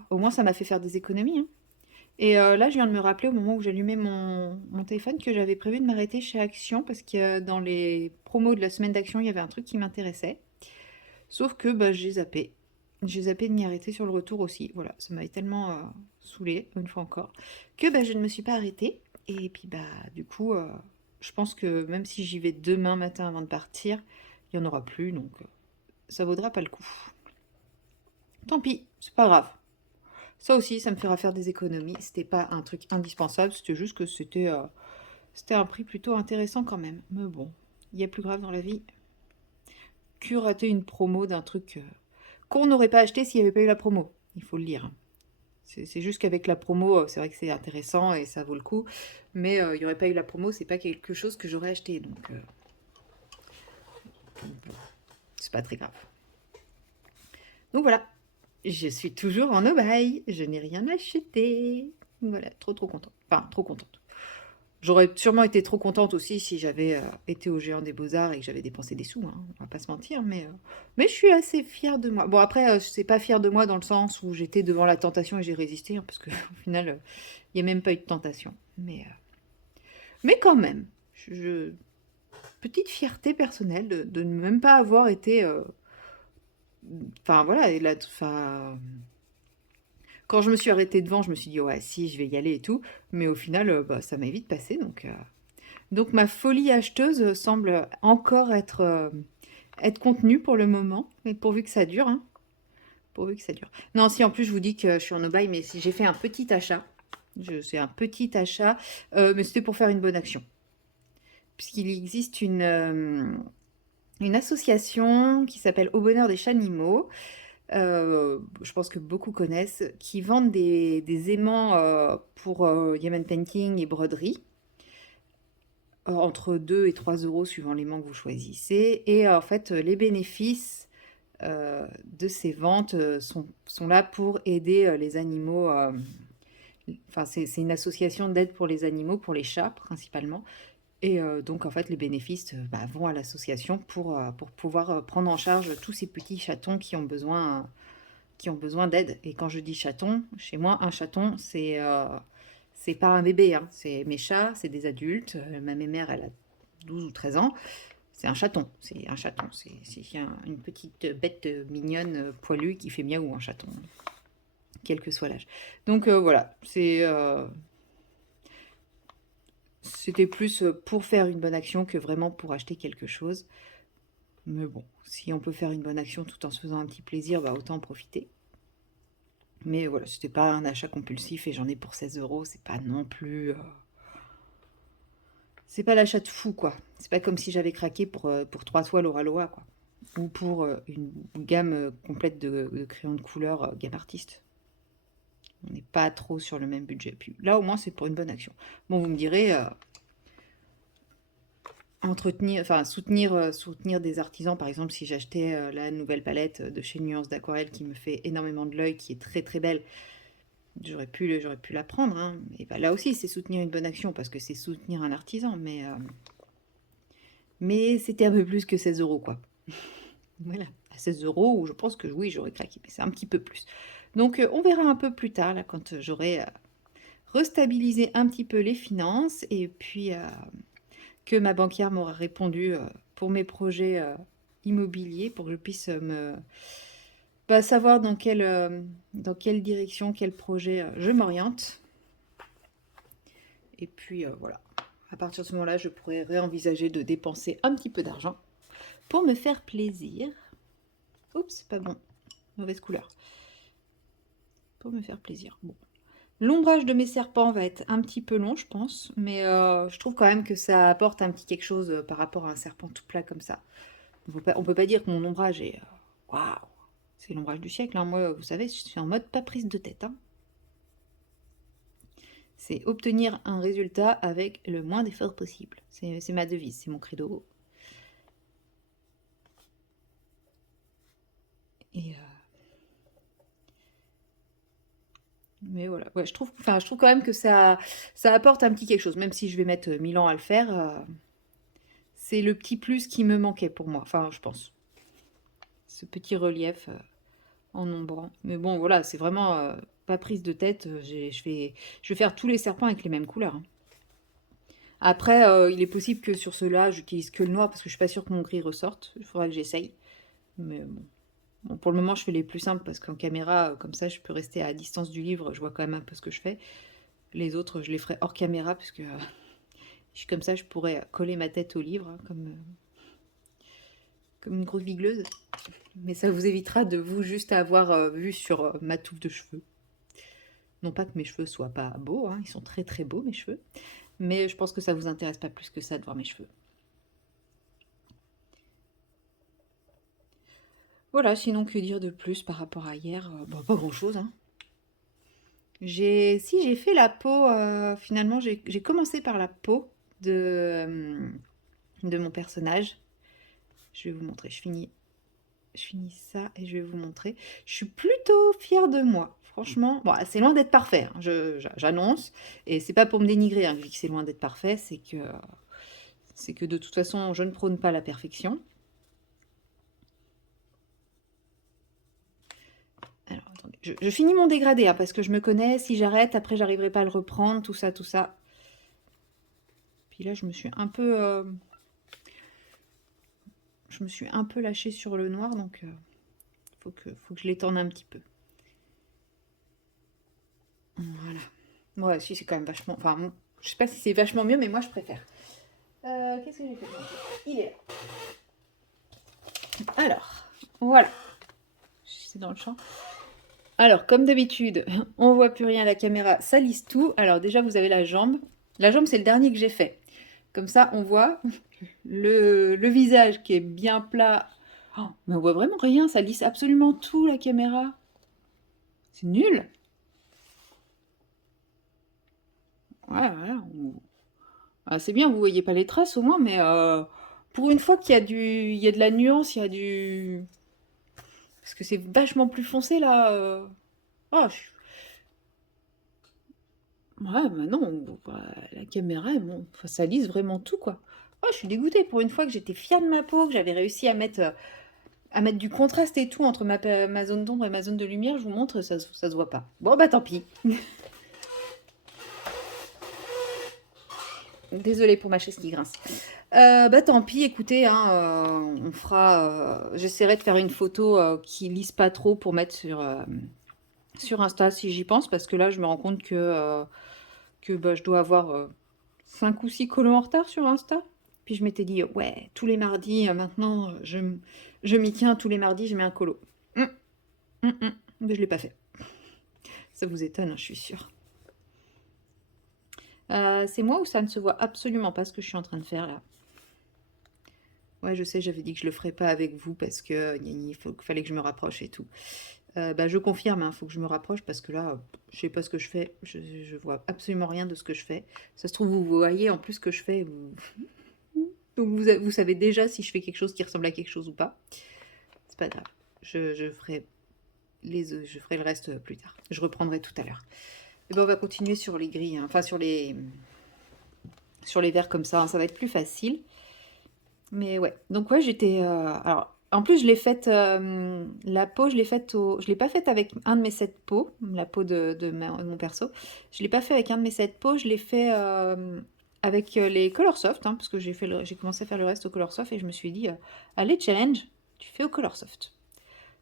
au moins, ça m'a fait faire des économies, hein. Et là, je viens de me rappeler au moment où j'allumais mon téléphone que j'avais prévu de m'arrêter chez Action parce que dans les promos de la semaine d'Action, il y avait un truc qui m'intéressait. Sauf que j'ai zappé. J'ai zappé de m'y arrêter sur le retour aussi. Voilà, ça m'avait tellement saoulée, une fois encore, que je ne me suis pas arrêtée. Et puis, du coup, je pense que même si j'y vais demain matin avant de partir, il n'y en aura plus, donc ça vaudra pas le coup. Tant pis, c'est pas grave. Ça aussi, ça me fera faire des économies. C'était pas un truc indispensable, c'était juste que c'était un prix plutôt intéressant quand même. Mais bon, il y a plus grave dans la vie que rater une promo d'un truc qu'on n'aurait pas acheté s'il n'y avait pas eu la promo. Il faut le lire. C'est juste qu'avec la promo, c'est vrai que c'est intéressant et ça vaut le coup. Mais il n'y aurait pas eu la promo, c'est pas quelque chose que j'aurais acheté. Donc, c'est pas très grave. Donc voilà. Je suis toujours en aubaine, je n'ai rien acheté. Voilà, trop contente. Enfin, trop contente. J'aurais sûrement été trop contente aussi si j'avais été au Géant des Beaux-Arts et que j'avais dépensé des sous, hein, on va pas se mentir, mais je suis assez fière de moi. Bon, après, c'est pas fière de moi dans le sens où j'étais devant la tentation et j'ai résisté, hein, parce qu'au final, il n'y a même pas eu de tentation. Mais quand même, petite fierté personnelle de ne même pas avoir été... Enfin, voilà, et là, enfin... Quand je me suis arrêtée devant, je me suis dit, ouais, si, je vais y aller et tout. Mais au final, ça m'a vite passé. Donc ma folie acheteuse semble encore être contenue pour le moment. Mais pourvu que ça dure, hein. Pourvu que ça dure. Non, si en plus je vous dis que je suis en aubaine, mais si j'ai fait un petit achat. C'est un petit achat, mais c'était pour faire une bonne action. Puisqu'il existe une association qui s'appelle Au Bonheur des Chanimaux. Je pense que beaucoup connaissent, qui vendent des aimants pour Yemen Painting et broderie, entre 2 et 3 euros suivant l'aimant que vous choisissez. Et en fait, les bénéfices de ces ventes sont là pour aider les animaux. Enfin, c'est une association d'aide pour les animaux, pour les chats principalement. Et donc, en fait, les bénéfices vont à l'association pour pouvoir prendre en charge tous ces petits chatons qui ont besoin d'aide. Et quand je dis chaton, chez moi, un chaton, c'est pas un bébé, hein. C'est mes chats, c'est des adultes. Ma mère, elle a 12 ou 13 ans. C'est un chaton, c'est un chaton. C'est une petite bête mignonne, poilue, qui fait miaou, un chaton, quel que soit l'âge. Donc voilà, c'était plus pour faire une bonne action que vraiment pour acheter quelque chose. Mais bon, si on peut faire une bonne action tout en se faisant un petit plaisir, autant en profiter. Mais voilà, c'était pas un achat compulsif et j'en ai pour 16 euros. C'est pas non plus... c'est pas l'achat de fou, quoi. C'est pas comme si j'avais craqué pour 3 toiles Laura Loa, quoi. Ou pour une gamme complète de crayons de couleur gamme artiste. On n'est pas trop sur le même budget. Puis là, au moins, c'est pour une bonne action. Bon, vous me direz, soutenir des artisans, par exemple, si j'achetais la nouvelle palette de chez Nuance d'Aquarelle qui me fait énormément de l'œil, qui est très très belle, j'aurais pu la prendre. Hein. Et bah, là aussi, c'est soutenir une bonne action parce que c'est soutenir un artisan. Mais c'était un peu plus que 16 euros, quoi. Voilà, à 16 euros, où je pense que oui, j'aurais craqué, mais c'est un petit peu plus. Donc, on verra un peu plus tard, là, quand j'aurai restabilisé un petit peu les finances et puis que ma banquière m'aura répondu pour mes projets immobiliers, pour que je puisse savoir dans quelle direction, quel projet je m'oriente. Et puis voilà, à partir de ce moment-là, je pourrais réenvisager de dépenser un petit peu d'argent pour me faire plaisir. Oups, pas bon, mauvaise couleur. Pour me faire plaisir. Bon. L'ombrage de mes serpents va être un petit peu long, je pense, mais je trouve quand même que ça apporte un petit quelque chose par rapport à un serpent tout plat comme ça. On peut pas dire que mon ombrage est... Waouh, c'est l'ombrage du siècle. Hein. Moi, vous savez, je suis en mode pas prise de tête. Hein. C'est obtenir un résultat avec le moins d'efforts possible. C'est ma devise, c'est mon credo. Et... mais voilà, ouais, je trouve quand même que ça apporte un petit quelque chose, même si je vais mettre 1000 ans à le faire. C'est le petit plus qui me manquait pour moi, enfin je pense. Ce petit relief en ombrant. Mais bon voilà, c'est vraiment pas prise de tête. Je vais faire tous les serpents avec les mêmes couleurs. Hein. Après, il est possible que sur ceux-là, j'utilise que le noir parce que je suis pas sûre que mon gris ressorte. Il faudra que j'essaye. Mais bon. Bon, pour le moment, je fais les plus simples parce qu'en caméra, comme ça, je peux rester à distance du livre. Je vois quand même un peu ce que je fais. Les autres, je les ferai hors caméra parce que je suis comme ça, je pourrais coller ma tête au livre hein, comme une grosse bigleuse. Mais ça vous évitera de vous juste avoir vu sur ma touffe de cheveux. Non pas que mes cheveux soient pas beaux, hein, ils sont très très beaux mes cheveux. Mais je pense que ça vous intéresse pas plus que ça de voir mes cheveux. Voilà, sinon que dire de plus par rapport à hier pas grand chose. Hein. J'ai fait la peau, finalement j'ai commencé par la peau de mon personnage. Je vais vous montrer, je finis ça et je vais vous montrer. Je suis plutôt fière de moi, franchement. Bon, c'est loin d'être parfait, hein, j'annonce. Et c'est pas pour me dénigrer, hein, que je dis que c'est loin d'être parfait, c'est que de toute façon, je ne prône pas la perfection. Alors, attendez, je finis mon dégradé, hein, parce que je me connais, si j'arrête, après j'arriverai pas à le reprendre, tout ça, tout ça. Puis là, je me suis un peu... je me suis un peu lâchée sur le noir, donc faut que je l'étende un petit peu. Voilà. Ouais, si, c'est quand même vachement... Enfin, je sais pas si c'est vachement mieux, mais moi, je préfère. Qu'est-ce que j'ai fait? Il est là. Alors, voilà. C'est dans le champ. Alors, comme d'habitude, on voit plus rien à la caméra, ça lisse tout. Alors déjà, vous avez la jambe. La jambe, c'est le dernier que j'ai fait. Comme ça, on voit le visage qui est bien plat. Oh, mais on voit vraiment rien, ça lisse absolument tout, la caméra. C'est nul. Ouais, voilà. Ah, c'est bien, vous voyez pas les traces au moins, mais pour une fois qu'il y a il y a de la nuance, il y a du... Parce que c'est vachement plus foncé, là. Oh, ouais, bah non, la caméra, enfin, ça lisse vraiment tout, quoi. Oh, je suis dégoûtée. Pour une fois que j'étais fière de ma peau, que j'avais réussi à mettre du contraste et tout entre ma zone d'ombre et ma zone de lumière, je vous montre, ça se voit pas. Bon, bah tant pis. Désolée pour ma chaise qui grince. Bah tant pis, écoutez, hein, on fera... j'essaierai de faire une photo qui lisse pas trop pour mettre sur Insta si j'y pense, parce que là, je me rends compte que bah, je dois avoir 5 ou 6 colos en retard sur Insta. Puis je m'étais dit, ouais, tous les mardis, maintenant, je m'y tiens, tous les mardis, je mets un colo. Mais je l'ai pas fait. Ça vous étonne, hein, je suis sûre. C'est moi ou ça ne se voit absolument pas ce que je suis en train de faire là? Ouais, je sais, j'avais dit que je le ferais pas avec vous parce que fallait que je me rapproche et tout. Bah, je confirme, hein, faut que je me rapproche parce que là, je sais pas ce que je fais. Je vois absolument rien de ce que je fais. Ça se trouve, vous voyez en plus ce que je fais. Donc vous savez déjà si je fais quelque chose qui ressemble à quelque chose ou pas. C'est pas grave. Je ferai je ferai le reste plus tard. Je reprendrai tout à l'heure. Et ben on va continuer sur les grilles, hein, enfin sur les verres comme ça, hein, ça va être plus facile. Mais ouais, donc ouais, j'étais. Alors, en plus, je l'ai faite, la peau, je l'ai faite je l'ai pas faite avec un de mes sets peaux, la peau de mon perso. Je l'ai pas fait avec un de mes sets peaux, je l'ai fait avec les Colorsoft, hein, parce que j'ai commencé à faire le reste au Colorsoft et je me suis dit, allez, challenge, tu fais au Colorsoft.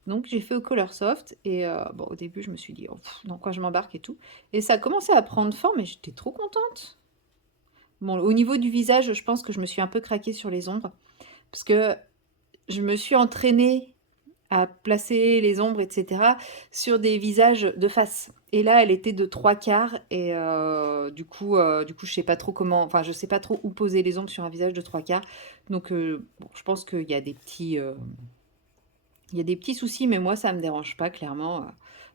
Donc j'ai fait au Colorsoft et bon, au début, je me suis dit, oh, dans quoi je m'embarque et tout. Et ça a commencé à prendre forme et j'étais trop contente. Bon, au niveau du visage, je pense que je me suis un peu craquée sur les ombres. Parce que je me suis entraînée à placer les ombres, etc., sur des visages de face. Et là, elle était de 3/4. Et du coup, je sais pas trop comment. Enfin, je sais pas trop où poser les ombres sur un visage de 3/4. Donc, bon, je pense qu'il y a des petits. Il y a des petits soucis, mais moi, ça me dérange pas, clairement.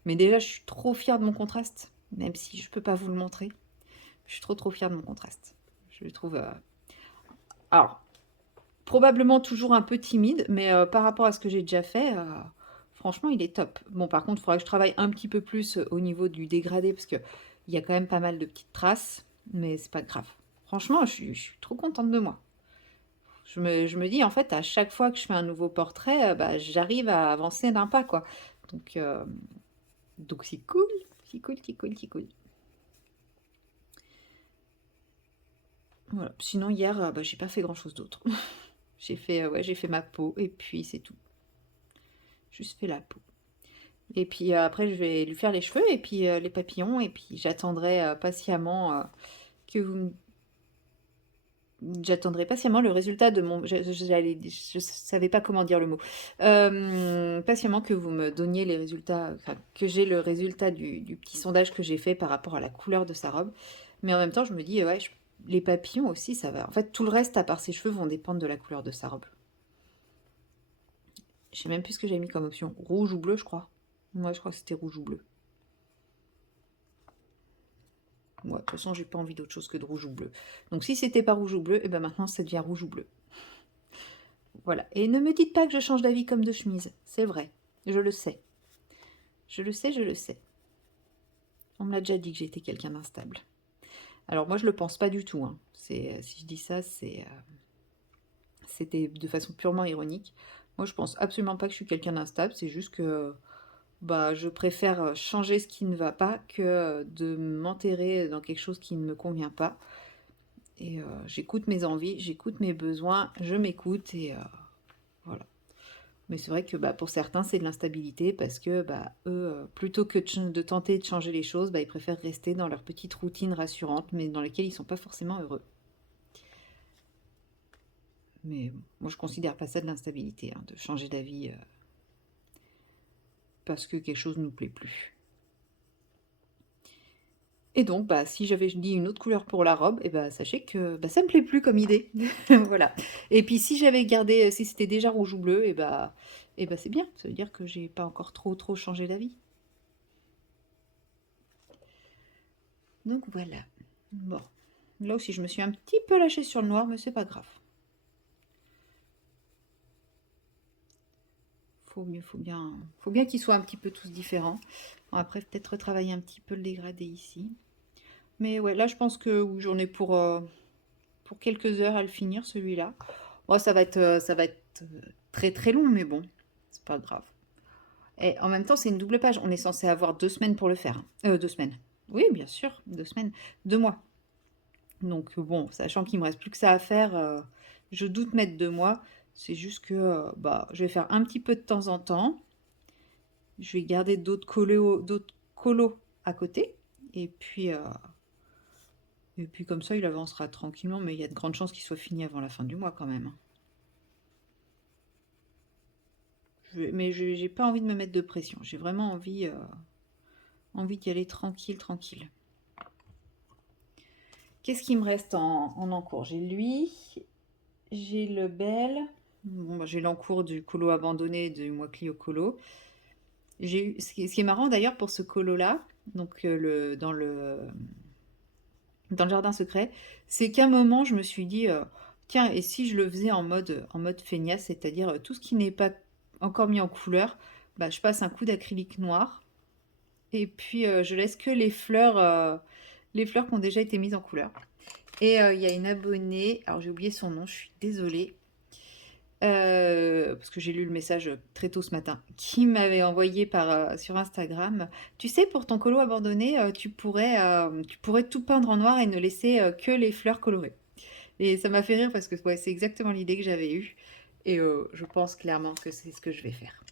Mais déjà, je suis trop fière de mon contraste. Même si je peux pas vous le montrer. Je suis trop, trop fière de mon contraste. Je le trouve. Alors, probablement toujours un peu timide, mais par rapport à ce que j'ai déjà fait, franchement, il est top. Bon, par contre, il faudra que je travaille un petit peu plus au niveau du dégradé, parce qu'il y a quand même pas mal de petites traces, mais c'est pas grave. Franchement, je suis trop contente de moi. Je me dis, en fait, à chaque fois que je fais un nouveau portrait, bah, j'arrive à avancer d'un pas, quoi. Donc, euh, donc c'est cool, c'est cool, c'est cool, c'est cool. Voilà. Sinon, hier, bah, j'ai pas fait grand-chose d'autre. J'ai fait ma peau, et puis c'est tout. Juste fait la peau. Et puis après, je vais lui faire les cheveux et puis les papillons. Et puis j'attendrai patiemment que vous me- J'attendrai patiemment le résultat de mon... Je savais pas comment dire le mot. Patiemment que vous me donniez les résultats, enfin, que j'ai le résultat du petit sondage que j'ai fait par rapport à la couleur de sa robe. Mais en même temps, je me dis, ouais, les papillons aussi, ça va. En fait, tout le reste, à part ses cheveux, vont dépendre de la couleur de sa robe. Je sais même plus ce que j'ai mis comme option. Rouge ou bleu, je crois. Moi, je crois que c'était rouge ou bleu. Ouais, de toute façon, j'ai pas envie d'autre chose que de rouge ou bleu. Donc si c'était pas rouge ou bleu, et ben maintenant ça devient rouge ou bleu. Voilà. Et ne me dites pas que je change d'avis comme de chemise. C'est vrai. Je le sais. Je le sais, je le sais. On me l'a déjà dit que j'étais quelqu'un d'instable. Alors moi, je le pense pas du tout, hein. Si je dis ça, c'était de façon purement ironique. Moi, je pense absolument pas que je suis quelqu'un d'instable. C'est juste que bah, je préfère changer ce qui ne va pas que de m'enterrer dans quelque chose qui ne me convient pas. Et j'écoute mes envies, j'écoute mes besoins, je m'écoute et voilà. Mais c'est vrai que bah, pour certains, c'est de l'instabilité parce que bah, eux, plutôt que de tenter de changer les choses, bah, ils préfèrent rester dans leur petite routine rassurante, mais dans laquelle ils ne sont pas forcément heureux. Mais moi, je considère pas ça de l'instabilité, hein, de changer d'avis parce que quelque chose ne nous plaît plus. Et donc, bah, si j'avais dit une autre couleur pour la robe, et bah, sachez que bah, ça me plaît plus comme idée. Voilà. Et puis si j'avais gardé, si c'était déjà rouge ou bleu, et bah c'est bien. Ça veut dire que j'ai pas encore trop changé d'avis. Donc voilà. Bon. Là aussi, je me suis un petit peu lâchée sur le noir, mais c'est pas grave. Faut bien qu'ils soient un petit peu tous différents. Bon, après, peut-être retravailler un petit peu le dégradé ici. Mais ouais, là, je pense que oui, j'en ai pour quelques heures à le finir, celui-là. Bon, ça va être très très long, mais bon, c'est pas grave. Et en même temps, c'est une double page. On est censé avoir 2 semaines pour le faire, hein. 2 semaines. Oui, bien sûr, 2 semaines. 2 mois. Donc bon, sachant qu'il me reste plus que ça à faire, je doute mettre 2 mois. C'est juste que bah, je vais faire un petit peu de temps en temps. Je vais garder d'autres colos à côté. Et puis comme ça, il avancera tranquillement. Mais il y a de grandes chances qu'il soit fini avant la fin du mois quand même, hein. Mais j'ai pas envie de me mettre de pression. J'ai vraiment Envie d'y aller tranquille, tranquille. Qu'est-ce qui me reste en encours? J'ai lui, j'ai le bel. Bon, bah, j'ai l'encours du colo abandonné du mois Clio Colo. J'ai eu, ce qui est marrant d'ailleurs pour ce colo-là, donc dans le jardin secret, c'est qu'à un moment, je me suis dit, tiens, et si je le faisais en mode feignasse, c'est-à-dire tout ce qui n'est pas encore mis en couleur, bah, je passe un coup d'acrylique noir, et puis je laisse que les fleurs qui ont déjà été mises en couleur. Et il y a une abonnée, alors j'ai oublié son nom, je suis désolée, parce que j'ai lu le message très tôt ce matin, qui m'avait envoyé sur Instagram. Tu sais, pour ton colo abandonné, tu pourrais tout peindre en noir et ne laisser que les fleurs colorées. Et ça m'a fait rire parce que ouais, c'est exactement l'idée que j'avais eue. Et je pense clairement que c'est ce que je vais faire.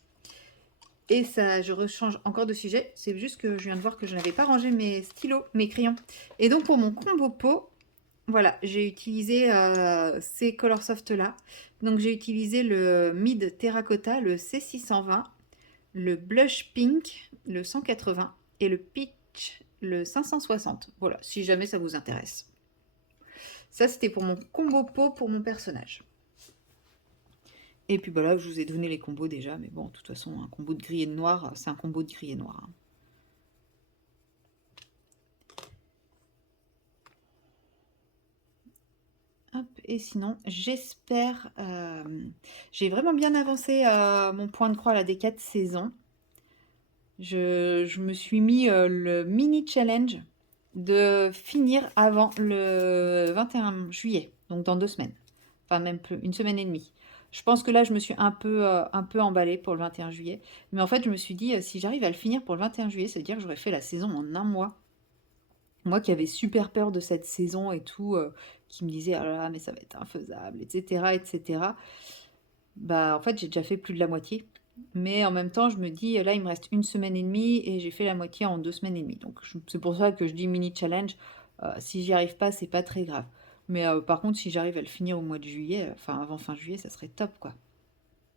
Et ça, je rechange encore de sujet. C'est juste que je viens de voir que je n'avais pas rangé mes stylos, mes crayons. Et donc pour mon combo pot, voilà, j'ai utilisé ces Colorsoft là. Donc j'ai utilisé le Mid Terracotta, le C620, le Blush Pink, le 180 et le Peach, le 560. Voilà, si jamais ça vous intéresse. Ça, c'était pour mon combo pot pour mon personnage. Et puis voilà, je vous ai donné les combos déjà, mais bon, de toute façon, un combo de gris et de noir, c'est un combo de gris et noir. Hop, et sinon, j'espère... j'ai vraiment bien avancé mon point de croix à la des 4 saisons. Je me suis mis le mini challenge de finir avant le 21 juillet, donc dans 2 semaines. Enfin, même plus, une semaine et demie. Je pense que là, je me suis un peu emballée pour le 21 juillet. Mais en fait, je me suis dit, si j'arrive à le finir pour le 21 juillet, ça veut dire que j'aurais fait la saison en un mois. Moi qui avais super peur de cette saison et tout, qui me disait, ah là là, mais ça va être infaisable, etc., etc. Bah, en fait, j'ai déjà fait plus de la moitié. Mais en même temps, je me dis, là, il me reste une semaine et demie et j'ai fait la moitié en 2 semaines et demie. Donc, c'est pour ça que je dis mini challenge. Si j'y arrive pas, c'est pas très grave. Mais par contre, si j'arrive à le finir au mois de juillet, enfin avant fin juillet, ça serait top, quoi.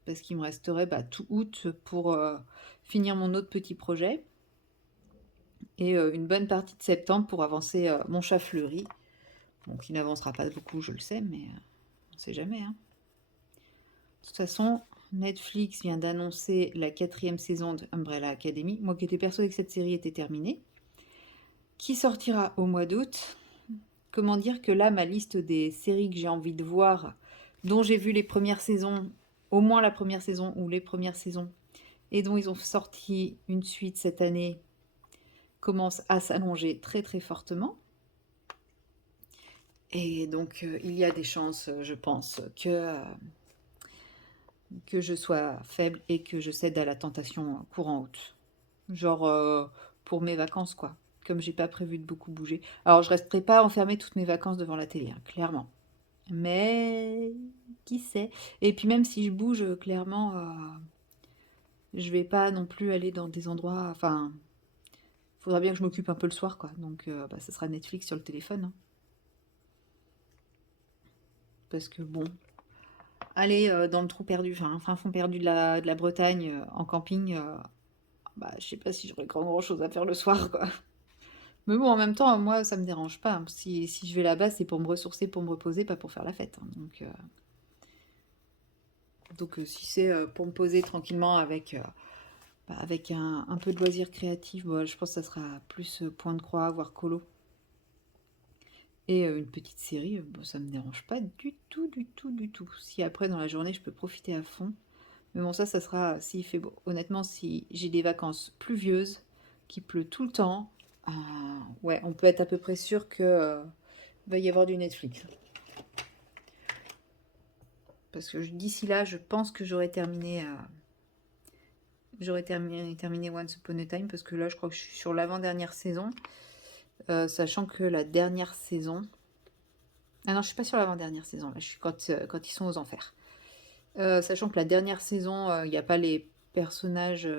Parce qu'il me resterait tout août pour finir mon autre petit projet. Et une bonne partie de septembre pour avancer mon chat fleuri. Bon, qui n'avancera pas beaucoup, je le sais, mais on ne sait jamais, hein. De toute façon, Netflix vient d'annoncer la 4e saison de Umbrella Academy. Moi qui étais persuadée que cette série était terminée. Qui sortira au mois d'août. Comment dire que là, ma liste des séries que j'ai envie de voir, dont j'ai vu les premières saisons, au moins la première saison ou les premières saisons, et dont ils ont sorti une suite cette année, commence à s'allonger très très fortement. Et donc, il y a des chances, je pense, que je sois faible et que je cède à la tentation courant août. Genre pour mes vacances, quoi. Comme j'ai pas prévu de beaucoup bouger. Alors, je resterai pas enfermée toutes mes vacances devant la télé, hein, clairement. Mais qui sait? Et puis même si je bouge, clairement, je vais pas non plus aller dans des endroits. Enfin, faudra bien que je m'occupe un peu le soir, quoi. Donc, ça sera Netflix sur le téléphone, hein. Parce que bon, aller dans le trou perdu, enfin, un fin fond perdu de la Bretagne en camping, je sais pas si j'aurais grand chose à faire le soir, quoi. Mais bon, en même temps, moi, ça me dérange pas, hein. Si je vais là-bas, c'est pour me ressourcer, pour me reposer, pas pour faire la fête, hein. Donc, si c'est pour me poser tranquillement avec un peu de loisirs créatifs, je pense que ça sera plus point de croix, voire colo. Et une petite série, ça me dérange pas du tout, du tout, du tout. Si après, dans la journée, je peux profiter à fond. Mais bon, ça sera s'il fait beau. Honnêtement, si j'ai des vacances pluvieuses, qu'il pleut tout le temps, ouais, on peut être à peu près sûr que va y avoir du Netflix. Parce que d'ici là, je pense que j'aurais terminé Once Upon a Time, parce que là, je crois que je suis sur l'avant-dernière saison. Sachant que la dernière saison... Ah non, je suis pas sur l'avant-dernière saison, là, je suis quand ils sont aux enfers. Sachant que la dernière saison, il n'y a pas les personnages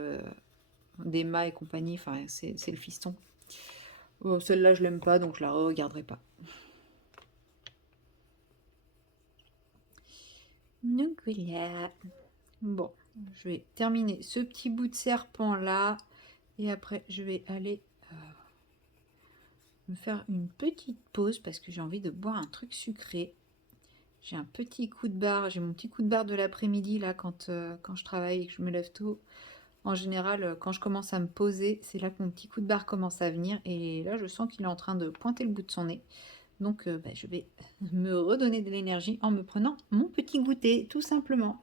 d'Emma et compagnie, enfin, c'est le fiston. Celle-là, je l'aime pas, donc je la regarderai pas. Donc voilà. Bon, je vais terminer ce petit bout de serpent là. Et après, je vais aller me faire une petite pause parce que j'ai envie de boire un truc sucré. J'ai un petit coup de barre, j'ai mon petit coup de barre de l'après-midi là quand je travaille et que je me lève tôt. En général, quand je commence à me poser, c'est là que mon petit coup de barre commence à venir. Et là, je sens qu'il est en train de pointer le bout de son nez. Donc, je vais me redonner de l'énergie en me prenant mon petit goûter, tout simplement.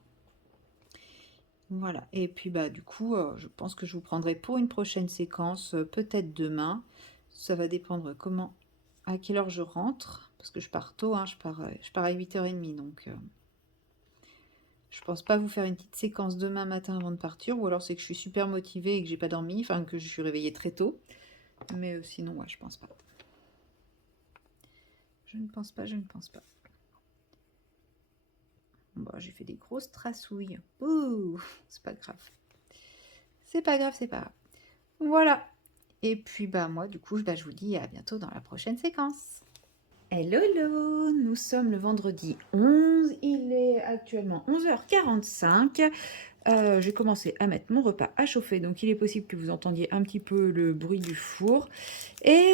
Voilà. Et puis, du coup, je pense que je vous prendrai pour une prochaine séquence, peut-être demain. Ça va dépendre à quelle heure je rentre. Parce que je pars tôt, hein, je pars à 8h30. Donc, je pense pas vous faire une petite séquence demain matin avant de partir. Ou alors c'est que je suis super motivée et que j'ai pas dormi. Enfin, que je suis réveillée très tôt. Mais sinon, ouais, je pense pas. Je ne pense pas, je ne pense pas. Bon, j'ai fait des grosses traçouilles. Ouh, c'est pas grave. C'est pas grave, c'est pas grave. Voilà. Et puis, moi, du coup, je vous dis à bientôt dans la prochaine séquence. Hello, hello. Nous sommes le vendredi 11. Il est actuellement 11h45. J'ai commencé à mettre mon repas à chauffer, donc il est possible que vous entendiez un petit peu le bruit du four. Et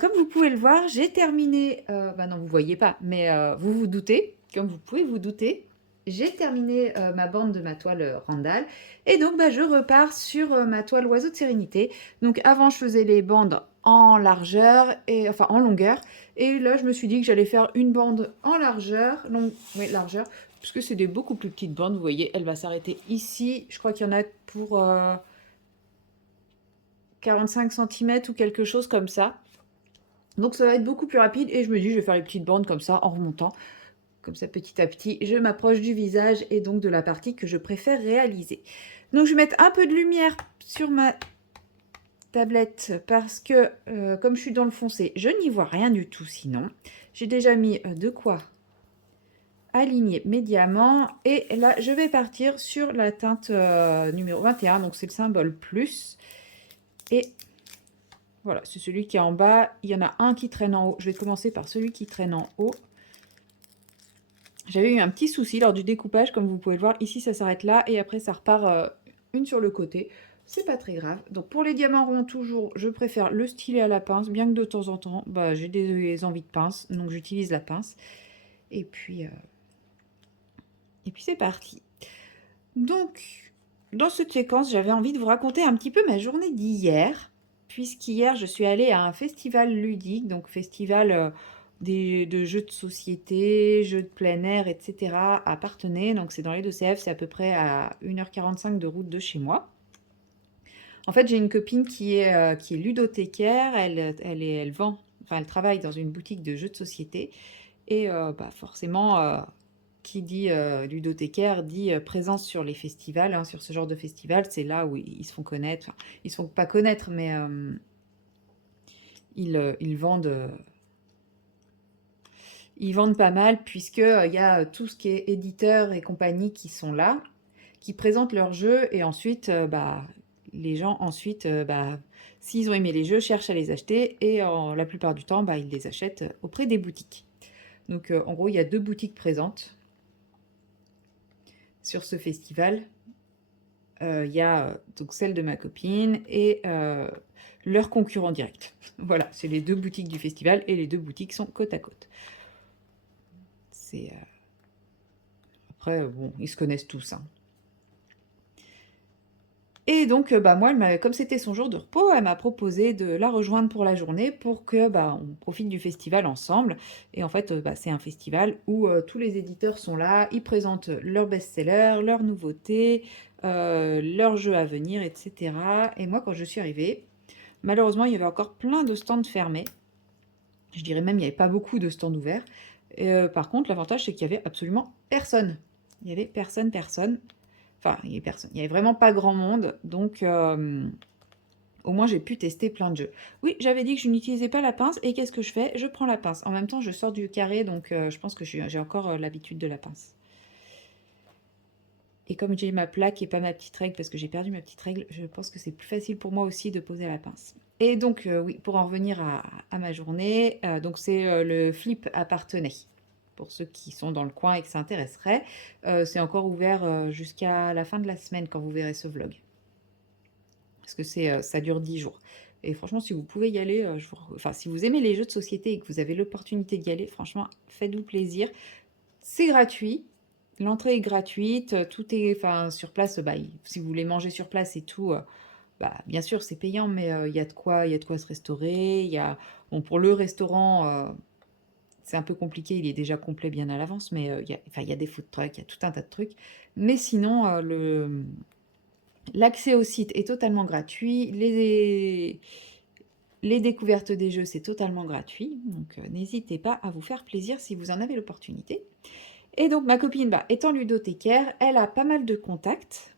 comme vous pouvez le voir, j'ai terminé, non vous ne voyez pas, mais vous vous doutez, comme vous pouvez vous douter, j'ai terminé ma bande de ma toile Randall. Et donc je repars sur ma toile Oiseau de Sérénité. Donc avant je faisais les bandes en largeur, enfin en longueur. Et là je me suis dit que j'allais faire une bande en largeur, largeur, puisque c'est des beaucoup plus petites bandes, vous voyez, elle va s'arrêter ici. Je crois qu'il y en a pour 45 cm ou quelque chose comme ça. Donc ça va être beaucoup plus rapide et je me dis je vais faire les petites bandes comme ça en remontant. Comme ça petit à petit, je m'approche du visage et donc de la partie que je préfère réaliser. Donc je vais mettre un peu de lumière sur ma tablette parce que comme je suis dans le foncé, je n'y vois rien du tout sinon. J'ai déjà mis de quoi aligner mes diamants et là je vais partir sur la teinte numéro 21, donc c'est le symbole plus. Et voilà, c'est celui qui est en bas. Il y en a un qui traîne en haut. Je vais commencer par celui qui traîne en haut. J'avais eu un petit souci lors du découpage, comme vous pouvez le voir. Ici, ça s'arrête là et après, ça repart une sur le côté. C'est pas très grave. Donc, pour les diamants ronds, toujours, je préfère le stylet à la pince, bien que de temps en temps, j'ai des envies de pince, donc j'utilise la pince. Et puis c'est parti. Donc, dans cette séquence, j'avais envie de vous raconter un petit peu ma journée d'hier, puisqu'hier, je suis allée à un festival ludique, donc festival de jeux de société, jeux de plein air, etc. à Parthenay. Donc, c'est dans les Deux-Sèvres, c'est à peu près à 1h45 de route de chez moi. En fait, j'ai une copine qui est ludothécaire, elle vend, enfin, elle travaille dans une boutique de jeux de société, et forcément qui dit ludothécaire dit présence sur les festivals, hein, sur ce genre de festival, c'est là où ils se font connaître. Enfin, ils se font pas connaître, mais ils vendent pas mal, puisque il y a tout ce qui est éditeurs et compagnie qui sont là, qui présentent leurs jeux, et ensuite, les gens ensuite, s'ils ont aimé les jeux, cherchent à les acheter, et la plupart du temps, ils les achètent auprès des boutiques. Donc, en gros, il y a 2 boutiques présentes sur ce festival. Il y a donc celle de ma copine et leur concurrent direct. Voilà, c'est les 2 boutiques du festival et les 2 boutiques sont côte à côte. Après, bon, ils se connaissent tous, hein. Et donc, moi, comme c'était son jour de repos, elle m'a proposé de la rejoindre pour la journée pour que on profite du festival ensemble. Et en fait, c'est un festival où tous les éditeurs sont là, ils présentent leurs best-sellers, leurs nouveautés, leurs jeux à venir, etc. Et moi, quand je suis arrivée, malheureusement, il y avait encore plein de stands fermés. Je dirais même, il n'y avait pas beaucoup de stands ouverts. Et, par contre, l'avantage, c'est qu'il y avait absolument personne. Il y avait personne. Enfin, il y avait vraiment pas grand monde, donc au moins j'ai pu tester plein de jeux. Oui, j'avais dit que je n'utilisais pas la pince, et qu'est-ce que je fais? Je prends la pince. En même temps, je sors du carré, donc je pense que j'ai encore l'habitude de la pince. Et comme j'ai ma plaque et pas ma petite règle, parce que j'ai perdu ma petite règle, je pense que c'est plus facile pour moi aussi de poser la pince. Et donc, oui, pour en revenir à ma journée, donc c'est le flip à Parthenay. Pour ceux qui sont dans le coin et que ça intéresserait, c'est encore ouvert jusqu'à la fin de la semaine quand vous verrez ce vlog. Parce que ça dure 10 jours. Et franchement, si vous pouvez y aller, enfin, si vous aimez les jeux de société et que vous avez l'opportunité d'y aller, franchement, faites-vous plaisir. C'est gratuit, l'entrée est gratuite, tout est enfin, sur place, bah, si vous voulez manger sur place et tout, bah, bien sûr, c'est payant, mais il y a de quoi se restaurer. Bon, pour le restaurant, c'est un peu compliqué, il est déjà complet bien à l'avance, mais enfin, il y a des food trucks, il y a tout un tas de trucs. Mais sinon, l'accès au site est totalement gratuit. Les découvertes des jeux, c'est totalement gratuit. Donc, n'hésitez pas à vous faire plaisir si vous en avez l'opportunité. Et donc, ma copine, bah, étant ludothécaire, elle a pas mal de contacts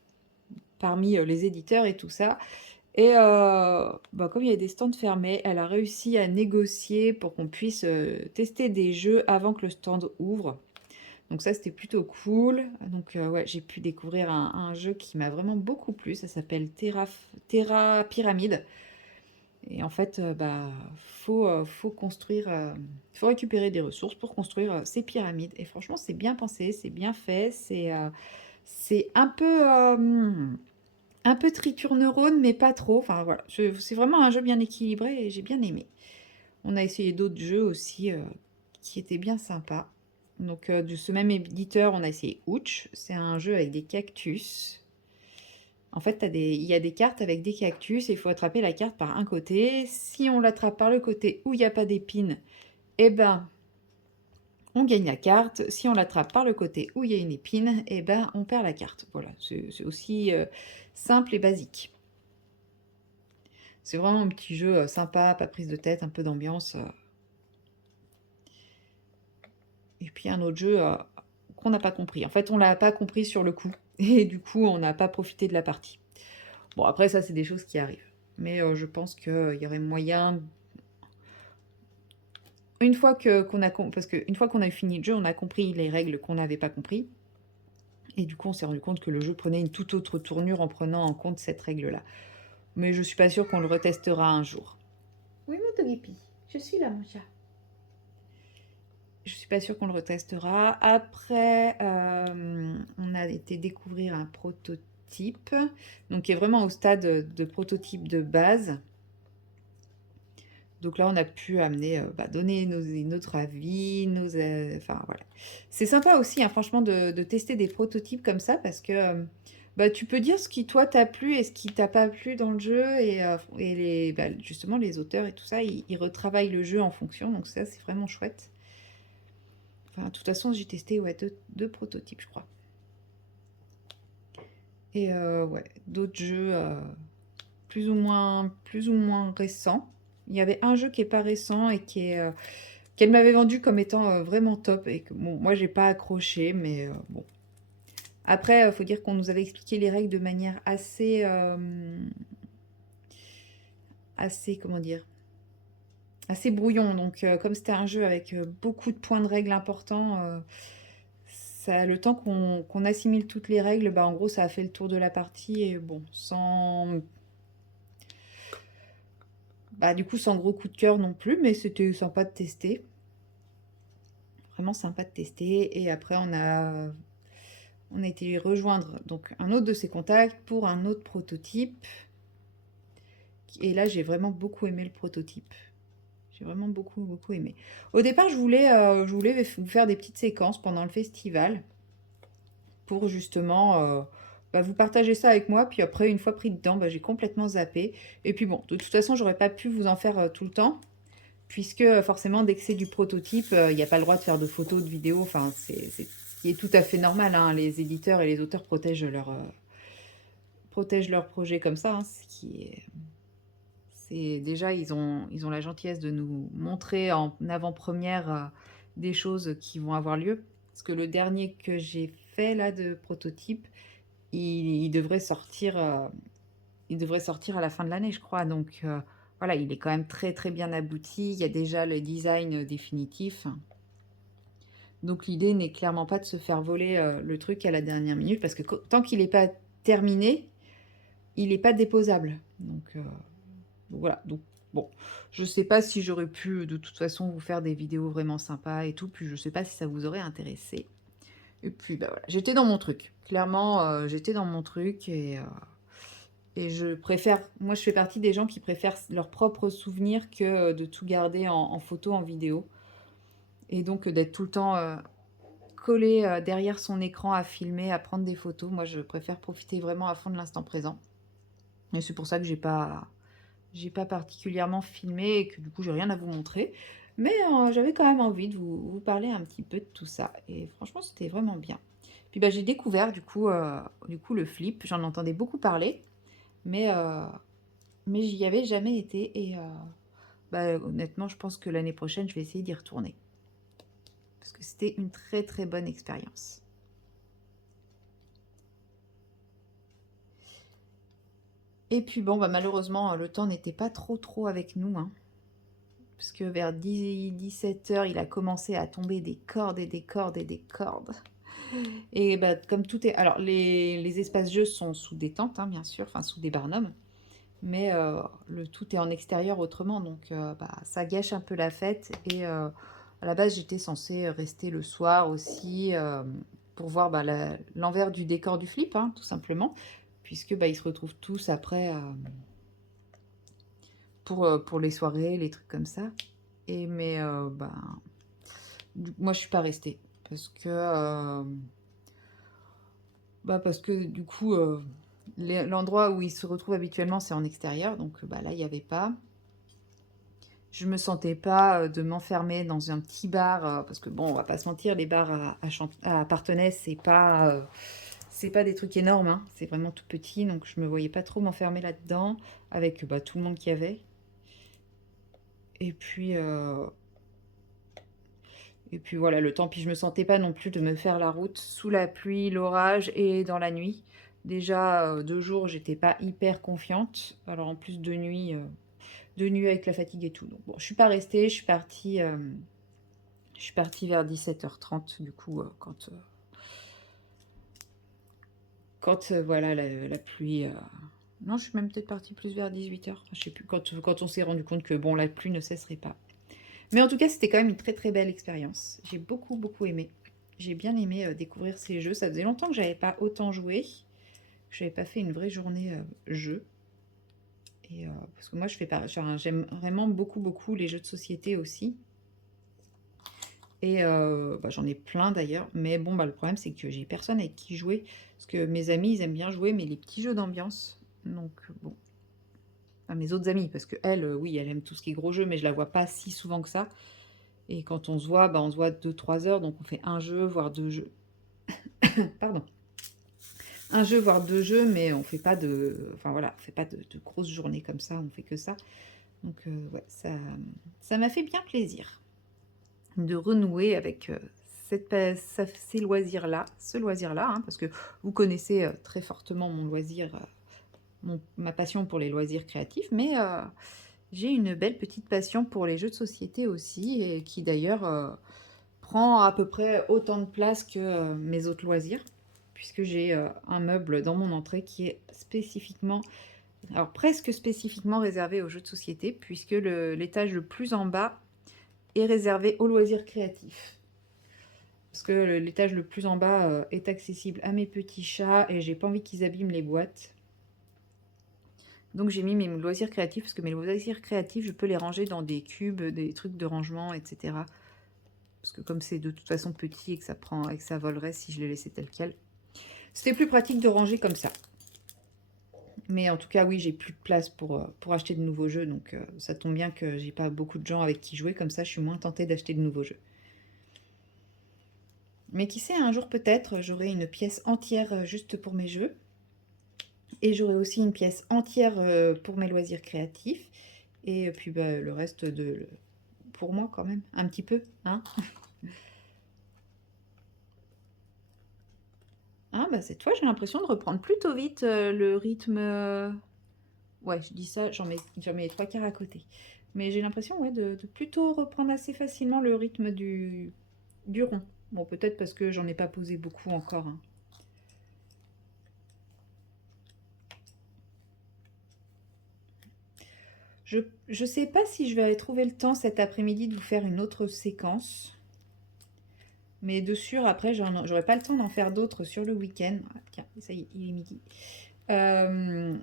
parmi les éditeurs et tout ça. Et bah, comme il y a des stands fermés, elle a réussi à négocier pour qu'on puisse tester des jeux avant que le stand ouvre. Donc ça, c'était plutôt cool. Donc ouais, j'ai pu découvrir un jeu qui m'a vraiment beaucoup plu. Ça s'appelle Terra Pyramide. Et en fait, bah, faut construire, faut récupérer des ressources pour construire ces pyramides. Et franchement, c'est bien pensé, c'est bien fait. C'est un peu triturneurone, mais pas trop. Enfin voilà, c'est vraiment un jeu bien équilibré et j'ai bien aimé. On a essayé d'autres jeux aussi qui étaient bien sympas. Donc de ce même éditeur, on a essayé Ouch. C'est un jeu avec des cactus. En fait, il y a des cartes avec des cactus et il faut attraper la carte par un côté. Si on l'attrape par le côté où il n'y a pas d'épines, eh ben, on gagne la carte. Si on l'attrape par le côté où il y a une épine, eh ben, on perd la carte. Voilà, c'est aussi simple et basique. C'est vraiment un petit jeu sympa, pas prise de tête, un peu d'ambiance. Et puis un autre jeu qu'on n'a pas compris. En fait, on l'a pas compris sur le coup. Et du coup, on n'a pas profité de la partie. Bon, après, ça, c'est des choses qui arrivent. Mais je pense qu'il y aurait moyen. Une fois parce qu'une fois qu'on a fini le jeu, on a compris les règles qu'on n'avait pas compris. Et du coup, on s'est rendu compte que le jeu prenait une toute autre tournure en prenant en compte cette règle-là. Mais je suis pas sûre qu'on le retestera un jour. Oui, mon Togepi, je suis là, mon chat. Je suis pas sûre qu'on le retestera. Après, on a été découvrir un prototype, donc qui est vraiment au stade de prototype de base. Donc là, on a pu amener, bah, donner notre avis, enfin voilà. C'est sympa aussi, hein, franchement, de tester des prototypes comme ça parce que bah, tu peux dire ce qui toi t'a plu et ce qui t'a pas plu dans le jeu et bah, justement les auteurs et tout ça, ils retravaillent le jeu en fonction. Donc ça, c'est vraiment chouette. Enfin, de toute façon, j'ai testé ouais, deux prototypes, je crois. Et ouais, d'autres jeux plus ou moins récents. Il y avait un jeu qui est pas récent et qu'elle m'avait vendu comme étant vraiment top et que bon, moi j'ai pas accroché, mais bon. Après, il faut dire qu'on nous avait expliqué les règles de manière assez, comment dire, assez brouillon. Donc, comme c'était un jeu avec beaucoup de points de règles importants, le temps qu'on assimile toutes les règles, bah, en gros, ça a fait le tour de la partie et bon, bah, du coup, sans gros coup de cœur non plus, mais c'était sympa de tester. Vraiment sympa de tester. Et après, on a été rejoindre donc un autre de ses contacts pour un autre prototype. Et là, j'ai vraiment beaucoup aimé le prototype. J'ai vraiment beaucoup, beaucoup aimé. Au départ, je voulais vous faire des petites séquences pendant le festival pour justement bah, vous partager ça avec moi. Puis après, une fois pris dedans, bah, j'ai complètement zappé. Et puis bon, de toute façon, j'aurais pas pu vous en faire tout le temps. Puisque forcément, dès que c'est du prototype, il n'y a pas le droit de faire de photos, de vidéos. Enfin, c'est ce qui est tout à fait normal, hein. Les éditeurs et les auteurs protègent leur projet comme ça, hein, c'est déjà, ils ont la gentillesse de nous montrer en avant-première des choses qui vont avoir lieu. Parce que le dernier que j'ai fait là de prototype, il devrait sortir, à la fin de l'année, je crois. Donc voilà, il est quand même très très bien abouti. Il y a déjà le design définitif. Donc l'idée n'est clairement pas de se faire voler le truc à la dernière minute, parce que tant qu'il n'est pas terminé, il n'est pas déposable. Donc voilà, donc bon, je sais pas si j'aurais pu de toute façon vous faire des vidéos vraiment sympas et tout, puis je sais pas si ça vous aurait intéressé. Et puis bah voilà, j'étais dans mon truc. Clairement, j'étais dans mon truc Et je préfère, moi je fais partie des gens qui préfèrent leurs propres souvenirs que de tout garder en photo, en vidéo. Et donc d'être tout le temps collé derrière son écran à filmer, à prendre des photos. Moi je préfère profiter vraiment à fond de l'instant présent. Et c'est pour ça que j'ai pas particulièrement filmé et que du coup j'ai rien à vous montrer. Mais j'avais quand même envie de vous parler un petit peu de tout ça. Et franchement c'était vraiment bien. Puis bah, j'ai découvert du coup le flip. J'en entendais beaucoup parler. Mais, euh, mais j'y avais jamais été et bah, honnêtement, je pense que l'année prochaine, je vais essayer d'y retourner. Parce que c'était une très très bonne expérience. Et puis bon, bah, malheureusement, le temps n'était pas trop avec nous, hein, parce que vers 17 heures, il a commencé à tomber des cordes et des cordes et des cordes. Et bah, comme tout est... Alors, les espaces jeux sont sous des tentes, hein, bien sûr, enfin sous des barnums. Mais le tout est en extérieur autrement, donc bah, ça gâche un peu la fête. Et à la base, j'étais censée rester le soir aussi pour voir bah, l'envers du décor du flip, hein, tout simplement, puisque bah, ils se retrouvent tous après pour les soirées, les trucs comme ça. Et mais bah, moi, je suis pas restée parce que du coup, l'endroit où ils se retrouvent habituellement, c'est en extérieur, donc bah, là, il n'y avait pas. Je me sentais pas de m'enfermer dans un petit bar, parce que bon, on va pas se mentir, les bars à Parthenay, c'est pas des trucs énormes, hein, c'est vraiment tout petit, donc je me voyais pas trop m'enfermer là-dedans, avec bah, tout le monde qu'il y avait. Et puis, euh, et puis voilà, le temps, puis je me sentais pas non plus de me faire la route sous la pluie, l'orage et dans la nuit. Déjà, 2 jours, j'étais pas hyper confiante, alors en plus de nuit avec la fatigue et tout. Donc bon, je suis pas restée, je suis partie vers 17h30, du coup, quand voilà, la pluie... Non, je suis même peut-être partie plus vers 18h. Je sais plus, quand on s'est rendu compte que, bon, la pluie ne cesserait pas. Mais en tout cas, c'était quand même une très très belle expérience. J'ai beaucoup aimé. J'ai bien aimé découvrir ces jeux. Ça faisait longtemps que j'avais pas autant joué. Que j'avais pas fait une vraie journée jeu. Et, parce que moi, je fais pas... enfin, j'aime vraiment beaucoup les jeux de société aussi. Et bah, j'en ai plein d'ailleurs, mais bon, bah, le problème c'est que j'ai personne avec qui jouer, parce que mes amis, ils aiment bien jouer, mais les petits jeux d'ambiance, donc bon, enfin, mes autres amis, parce que elle, oui, elle aime tout ce qui est gros jeu, mais je la vois pas si souvent que ça, et quand on se voit, bah, on se voit 2-3 heures, donc on fait un jeu, voire 2 jeux, pardon, un jeu, voire 2 jeux, mais on fait pas enfin voilà, on fait pas de grosses journées comme ça, on fait que ça, donc ouais, ça m'a fait bien plaisir de renouer avec ces loisirs-là, ce loisir-là, hein, parce que vous connaissez très fortement mon loisir, ma passion pour les loisirs créatifs, mais j'ai une belle petite passion pour les jeux de société aussi, et qui d'ailleurs prend à peu près autant de place que mes autres loisirs, puisque j'ai un meuble dans mon entrée qui est spécifiquement, alors presque spécifiquement réservé aux jeux de société, puisque l'étage le plus en bas est réservé aux loisirs créatifs. Parce que l'étage le plus en bas est accessible à mes petits chats et j'ai pas envie qu'ils abîment les boîtes. Donc j'ai mis mes loisirs créatifs, parce que mes loisirs créatifs, je peux les ranger dans des cubes, des trucs de rangement, etc. Parce que comme c'est de toute façon petit et que ça volerait si je les laissais tel quel. C'était plus pratique de ranger comme ça. Mais en tout cas, oui, j'ai plus de place pour acheter de nouveaux jeux, donc ça tombe bien que j'ai pas beaucoup de gens avec qui jouer, comme ça je suis moins tentée d'acheter de nouveaux jeux. Mais qui sait, un jour peut-être, j'aurai une pièce entière juste pour mes jeux. Et j'aurai aussi une pièce entière pour mes loisirs créatifs. Et puis bah, le reste pour moi quand même, un petit peu. Hein, ah bah cette fois j'ai l'impression de reprendre plutôt vite le rythme. Ouais, je dis ça, j'en mets les 3 quarts à côté. Mais j'ai l'impression ouais, de plutôt reprendre assez facilement le rythme du rond. Bon, peut-être parce que j'en ai pas posé beaucoup encore, hein. Je sais pas si je vais trouver le temps cet après-midi de vous faire une autre séquence. Mais de sûr, après, j'aurai pas le temps d'en faire d'autres sur le week-end. Ah, tiens, ça y est, il est midi. Euh,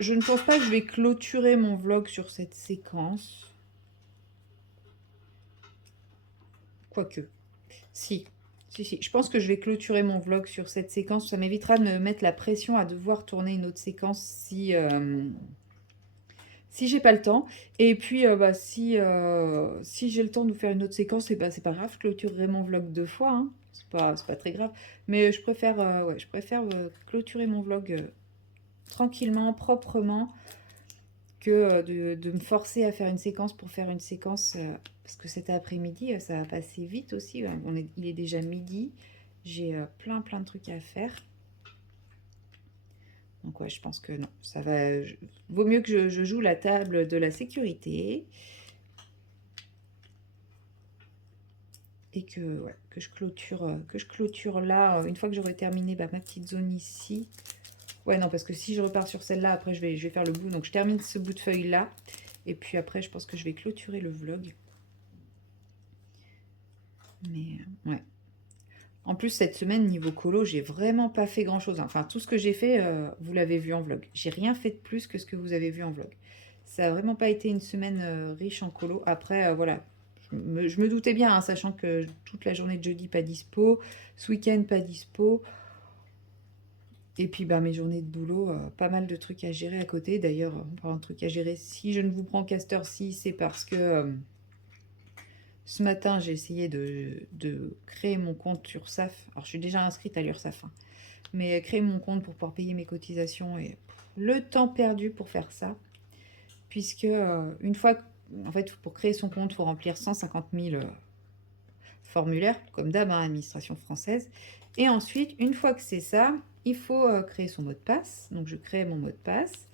je ne pense pas que je vais clôturer mon vlog sur cette séquence. Quoique. Si. Si. Je pense que je vais clôturer mon vlog sur cette séquence. Ça m'évitera de me mettre la pression à devoir tourner une autre séquence si j'ai pas le temps. Et puis, si j'ai le temps de vous faire une autre séquence, ben, c'est pas grave, je clôturerai mon vlog 2 fois. Hein. C'est pas très grave. Mais je préfère, clôturer mon vlog tranquillement, proprement, que de me forcer à faire une séquence pour faire une séquence. Parce que cet après-midi, ça va passer vite aussi. Il est déjà midi. J'ai plein de trucs à faire. Donc ouais, je pense que non, ça va. Vaut mieux que je joue la table de la sécurité. Et que je clôture là, une fois que j'aurai terminé ma petite zone ici. Ouais, non, parce que si je repars sur celle-là, après je vais faire le bout. Donc je termine ce bout de feuille là. Et puis après, je pense que je vais clôturer le vlog. Mais ouais. En plus, cette semaine, niveau colo, j'ai vraiment pas fait grand-chose. Enfin, tout ce que j'ai fait, vous l'avez vu en vlog. J'ai rien fait de plus que ce que vous avez vu en vlog. Ça a vraiment pas été une semaine riche en colo. Après, voilà. Je me doutais bien, hein, sachant que toute la journée de jeudi, pas dispo. Ce week-end, pas dispo. Et puis, bah, mes journées de boulot, pas mal de trucs à gérer à côté. D'ailleurs, en parlant de trucs à gérer, si je ne vous prends Castor, c'est parce que... ce matin, j'ai essayé de créer mon compte URSSAF. Alors, je suis déjà inscrite à l'URSSAF, hein, mais créer mon compte pour pouvoir payer mes cotisations et le temps perdu pour faire ça. Puisque, une fois, en fait, pour créer son compte, il faut remplir 150 000 formulaires, comme d'hab, hein, administration française. Et ensuite, une fois que c'est ça, il faut créer son mot de passe. Donc, je crée mon mot de passe.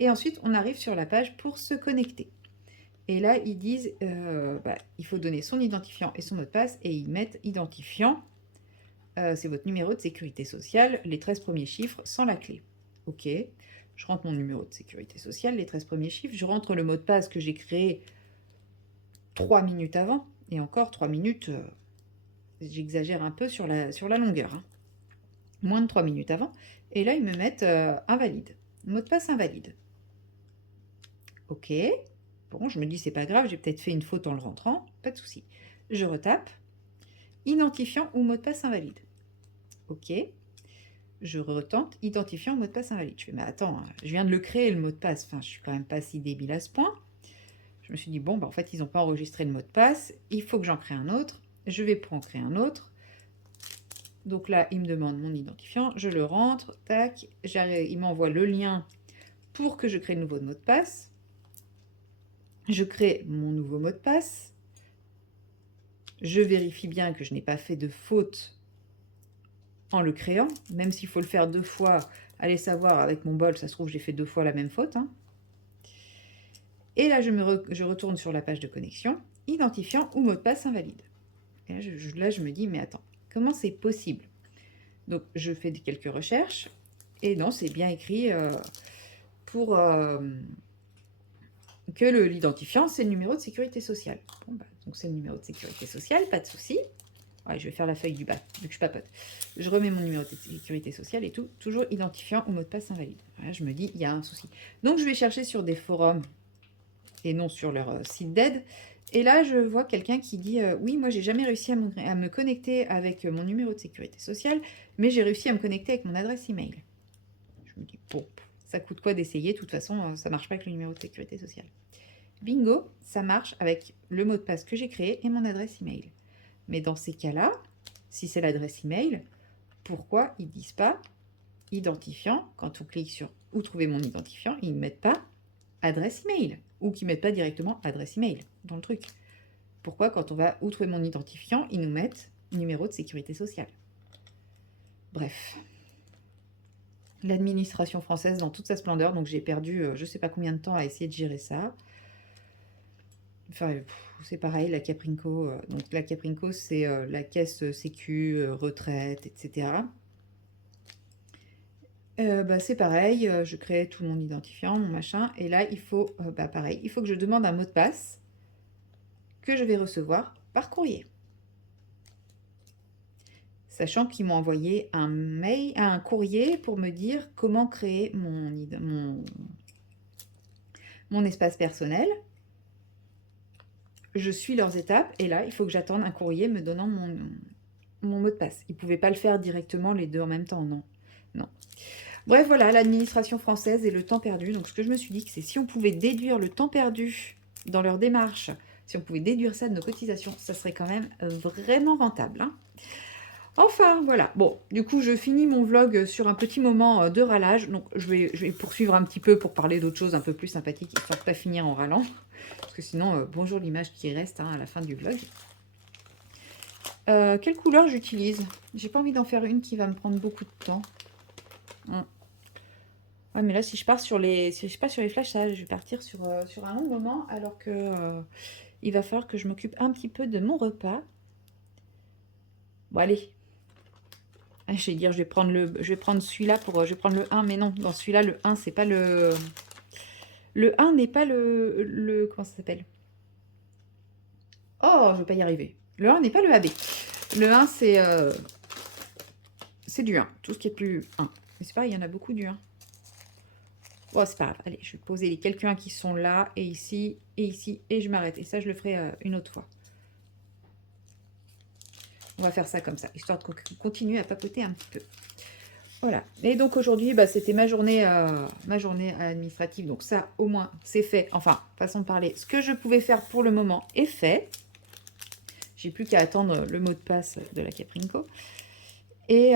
Et ensuite, on arrive sur la page pour se connecter. Et là, ils disent, il faut donner son identifiant et son mot de passe, et ils mettent identifiant, c'est votre numéro de sécurité sociale, les 13 premiers chiffres sans la clé. Ok, je rentre mon numéro de sécurité sociale, les 13 premiers chiffres, je rentre le mot de passe que j'ai créé 3 minutes avant, et encore 3 minutes, j'exagère un peu sur la longueur, hein. Moins de 3 minutes avant, et là, ils me mettent invalide, mot de passe invalide. Ok. Bon, je me dis, c'est pas grave, j'ai peut-être fait une faute en le rentrant, pas de souci. Je retape. Identifiant ou mot de passe invalide. Ok. Je retente. Identifiant ou mot de passe invalide. Je fais, mais attends, je viens de le créer, le mot de passe. Enfin, je suis quand même pas si débile à ce point. Je me suis dit, bon, en fait, ils n'ont pas enregistré le mot de passe. Il faut que j'en crée un autre. Je vais pour en créer un autre. Donc là, il me demande mon identifiant. Je le rentre. Tac. Il m'envoie le lien pour que je crée le nouveau mot de passe. Je crée mon nouveau mot de passe. Je vérifie bien que je n'ai pas fait de faute en le créant, même s'il faut le faire 2 fois. Allez savoir, avec mon bol, ça se trouve, j'ai fait 2 fois la même faute. Hein. Et là, je retourne sur la page de connexion, identifiant ou mot de passe invalide. Et là, je me dis, mais attends, comment c'est possible? Donc, je fais quelques recherches, et non, c'est bien écrit pour... que l'identifiant, c'est le numéro de sécurité sociale. Bon, bah, donc c'est le numéro de sécurité sociale, pas de souci. Ouais, je vais faire la feuille du bas, vu que je papote. Je remets mon numéro de sécurité sociale et tout, toujours identifiant ou mot de passe invalide. Voilà, je me dis, il y a un souci. Donc je vais chercher sur des forums et non sur leur site d'aide. Et là, je vois quelqu'un qui dit, oui, moi, j'ai jamais réussi à me connecter avec mon numéro de sécurité sociale, mais j'ai réussi à me connecter avec mon adresse email. Je me dis, bon, ça coûte quoi d'essayer? De toute façon, ça marche pas avec le numéro de sécurité sociale. Bingo, ça marche avec le mot de passe que j'ai créé et mon adresse email. Mais dans ces cas-là, si c'est l'adresse email, pourquoi ils ne disent pas identifiant? Quand on clique sur où trouver mon identifiant, ils ne mettent pas adresse email ou qu'ils ne mettent pas directement adresse email dans le truc. Pourquoi quand on va où trouver mon identifiant, ils nous mettent numéro de sécurité sociale? Bref. L'administration française dans toute sa splendeur, donc j'ai perdu je ne sais pas combien de temps à essayer de gérer ça. Enfin, c'est pareil, la Caprinco. Donc la Caprinco, c'est la caisse sécu, retraite, etc. C'est pareil, je crée tout mon identifiant, mon machin. Et là, il faut, pareil, il faut que je demande un mot de passe que je vais recevoir par courrier. Sachant qu'ils m'ont envoyé un courrier pour me dire comment créer mon mon espace personnel. Je suis leurs étapes et là, il faut que j'attende un courrier me donnant mon mot de passe. Ils ne pouvaient pas le faire directement les deux en même temps, non. Non. Bref, voilà, l'administration française et le temps perdu. Donc, ce que je me suis dit, c'est si on pouvait déduire le temps perdu dans leur démarche, si on pouvait déduire ça de nos cotisations, ça serait quand même vraiment rentable. Hein. Enfin, voilà. Bon, du coup, je finis mon vlog sur un petit moment de râlage. Donc, je vais poursuivre un petit peu pour parler d'autres choses un peu plus sympathiques, histoire de pas finir en râlant. Parce que sinon, bonjour l'image qui reste hein, à la fin du vlog. Quelle couleur j'utilise? J'ai pas envie d'en faire une qui va me prendre beaucoup de temps. Ouais, mais là, si je pars sur les flashages, je vais partir sur un long moment, alors que il va falloir que je m'occupe un petit peu de mon repas. Bon, allez. Ah, je vais dire, je vais prendre celui-là pour... je vais prendre le 1, mais non, dans celui-là, le 1, c'est pas le... Le 1 n'est pas le... Comment ça s'appelle? Oh, je vais pas y arriver. Le 1 n'est pas le AB. Le 1, c'est du 1. Tout ce qui est plus 1. Mais c'est pareil, il y en a beaucoup du 1. Bon, c'est pas grave. Allez, je vais poser les quelques 1 qui sont là, et ici, et je m'arrête. Et ça, je le ferai une autre fois. On va faire ça comme ça, histoire de continuer à papoter un petit peu. Voilà. Et donc aujourd'hui, bah, c'était ma journée administrative. Donc ça, au moins, c'est fait. Enfin, façon de parler. Ce que je pouvais faire pour le moment est fait. J'ai plus qu'à attendre le mot de passe de la Caprinco. Et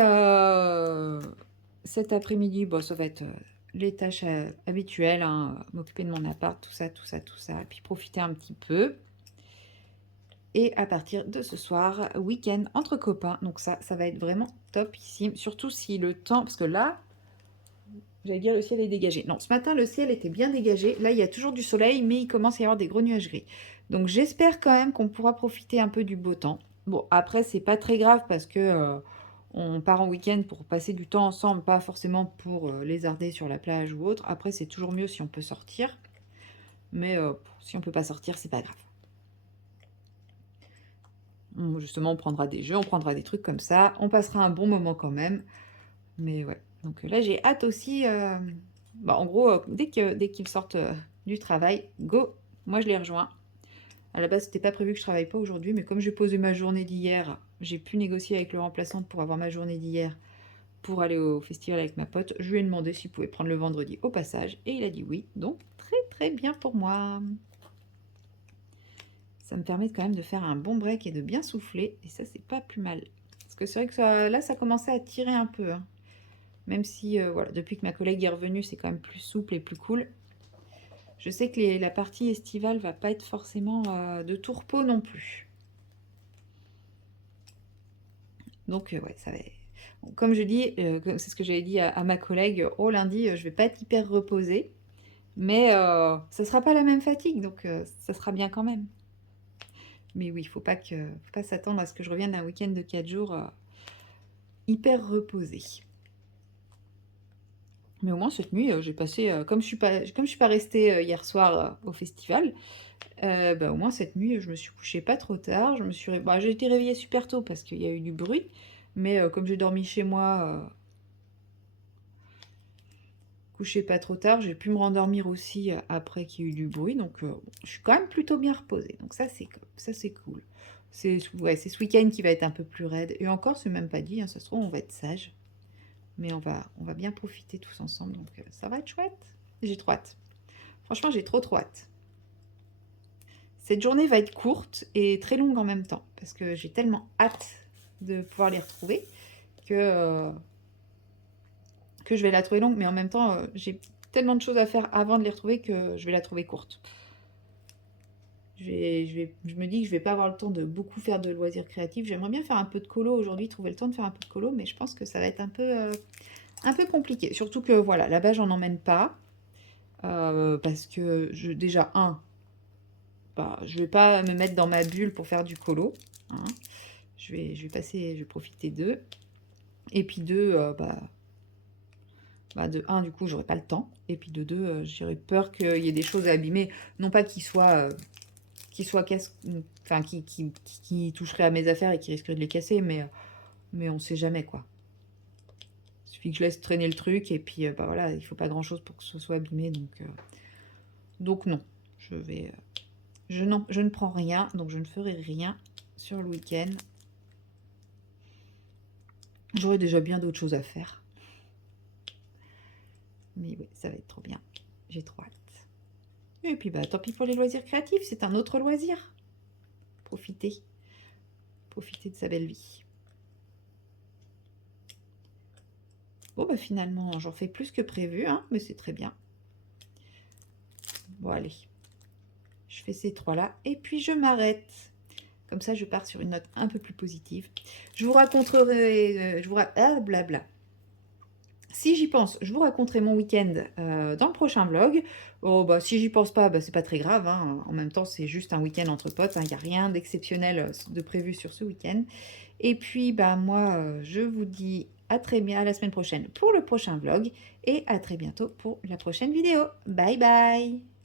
cet après-midi, bon, ça va être les tâches habituelles. Hein, m'occuper de mon appart, tout ça. Et puis profiter un petit peu. Et à partir de ce soir, week-end entre copains. Donc ça va être vraiment top ici. Surtout si le temps... Parce que là, j'allais dire le ciel est dégagé. Non, ce matin, le ciel était bien dégagé. Là, il y a toujours du soleil, mais il commence à y avoir des gros nuages gris. Donc j'espère quand même qu'on pourra profiter un peu du beau temps. Bon, après, c'est pas très grave parce que on part en week-end pour passer du temps ensemble, pas forcément pour lézarder sur la plage ou autre. Après, c'est toujours mieux si on peut sortir. Mais si on peut pas sortir, c'est pas grave. Justement, on prendra des jeux, on prendra des trucs comme ça. On passera un bon moment quand même. Mais ouais. Donc là, j'ai hâte aussi. Bah, en gros, dès qu'ils sortent du travail, go. Moi, je les rejoins. À la base, c'était pas prévu que je travaille pas aujourd'hui. Mais comme j'ai posé ma journée d'hier, j'ai pu négocier avec le remplaçant pour avoir ma journée d'hier pour aller au festival avec ma pote. Je lui ai demandé s'il pouvait prendre le vendredi au passage. Et il a dit oui. Donc, très très bien pour moi. Ça me permet quand même de faire un bon break et de bien souffler. Et ça, c'est pas plus mal. Parce que c'est vrai que là, ça commençait à tirer un peu. Hein. Même si, voilà, depuis que ma collègue est revenue, c'est quand même plus souple et plus cool. Je sais que la partie estivale va pas être forcément de tout repos non plus. Donc, ouais, ça va... Bon, comme je dis, c'est ce que j'avais dit à ma collègue, oh lundi, je vais pas être hyper reposée. Mais ça sera pas la même fatigue, donc ça sera bien quand même. Mais oui, faut pas s'attendre à ce que je revienne d'un week-end de 4 jours hyper reposé. Mais au moins cette nuit, j'ai passé, comme je suis pas restée hier soir au festival, bah, au moins cette nuit, je me suis couchée pas trop tard. Bah, j'ai été réveillée super tôt parce qu'il y a eu du bruit, mais comme j'ai dormi chez moi, couchée pas trop tard, j'ai pu me rendormir aussi après qu'il y ait eu du bruit, donc je suis quand même plutôt bien reposée. Donc ça c'est cool. C'est ce week-end qui va être un peu plus raide. Et encore, c'est même pas dit, hein, ça se trouve on va être sage. Mais on va bien profiter tous ensemble, donc ça va être chouette. J'ai trop hâte. Franchement, j'ai trop hâte. Cette journée va être courte et très longue en même temps, parce que j'ai tellement hâte de pouvoir les retrouver que je vais la trouver longue, mais en même temps, j'ai tellement de choses à faire avant de les retrouver que je vais la trouver courte. Je me dis que je vais pas avoir le temps de beaucoup faire de loisirs créatifs. J'aimerais bien faire un peu de colo aujourd'hui, trouver le temps de faire un peu de colo, mais je pense que ça va être un peu compliqué. Surtout que voilà, là-bas, j'en emmène pas. Parce que déjà, bah, je vais pas me mettre dans ma bulle pour faire du colo. Hein. Je vais profiter d'eux. Et puis de un, du coup, j'aurai pas le temps. Et puis de deux, j'aurais peur qu'il y ait des choses à abîmer. Non pas qu'ils soient enfin, qui toucheraient à mes affaires et qui risqueraient de les casser, mais on sait jamais, quoi. Il suffit que je laisse traîner le truc et puis bah voilà, il faut pas grand chose pour que ce soit abîmé, donc Donc non, je ne prends rien, donc je ne ferai rien sur le week-end. J'aurais déjà bien d'autres choses à faire. Mais oui, ça va être trop bien. J'ai trop hâte. Et puis bah tant pis pour les loisirs créatifs, c'est un autre loisir. Profitez. Profitez de sa belle vie. Bon bah finalement, j'en fais plus que prévu, hein, mais c'est très bien. Bon allez. Je fais ces trois-là et puis je m'arrête. Comme ça, je pars sur une note un peu plus positive. Je vous raconterai... blabla. Si j'y pense, je vous raconterai mon week-end dans le prochain vlog. Oh, bah, si j'y pense pas, bah, c'est pas très grave, hein. En même temps, c'est juste un week-end entre potes. Il n'y a rien d'exceptionnel de prévu sur ce week-end. Et puis, bah, moi, je vous dis à la semaine prochaine pour le prochain vlog. Et à très bientôt pour la prochaine vidéo. Bye bye!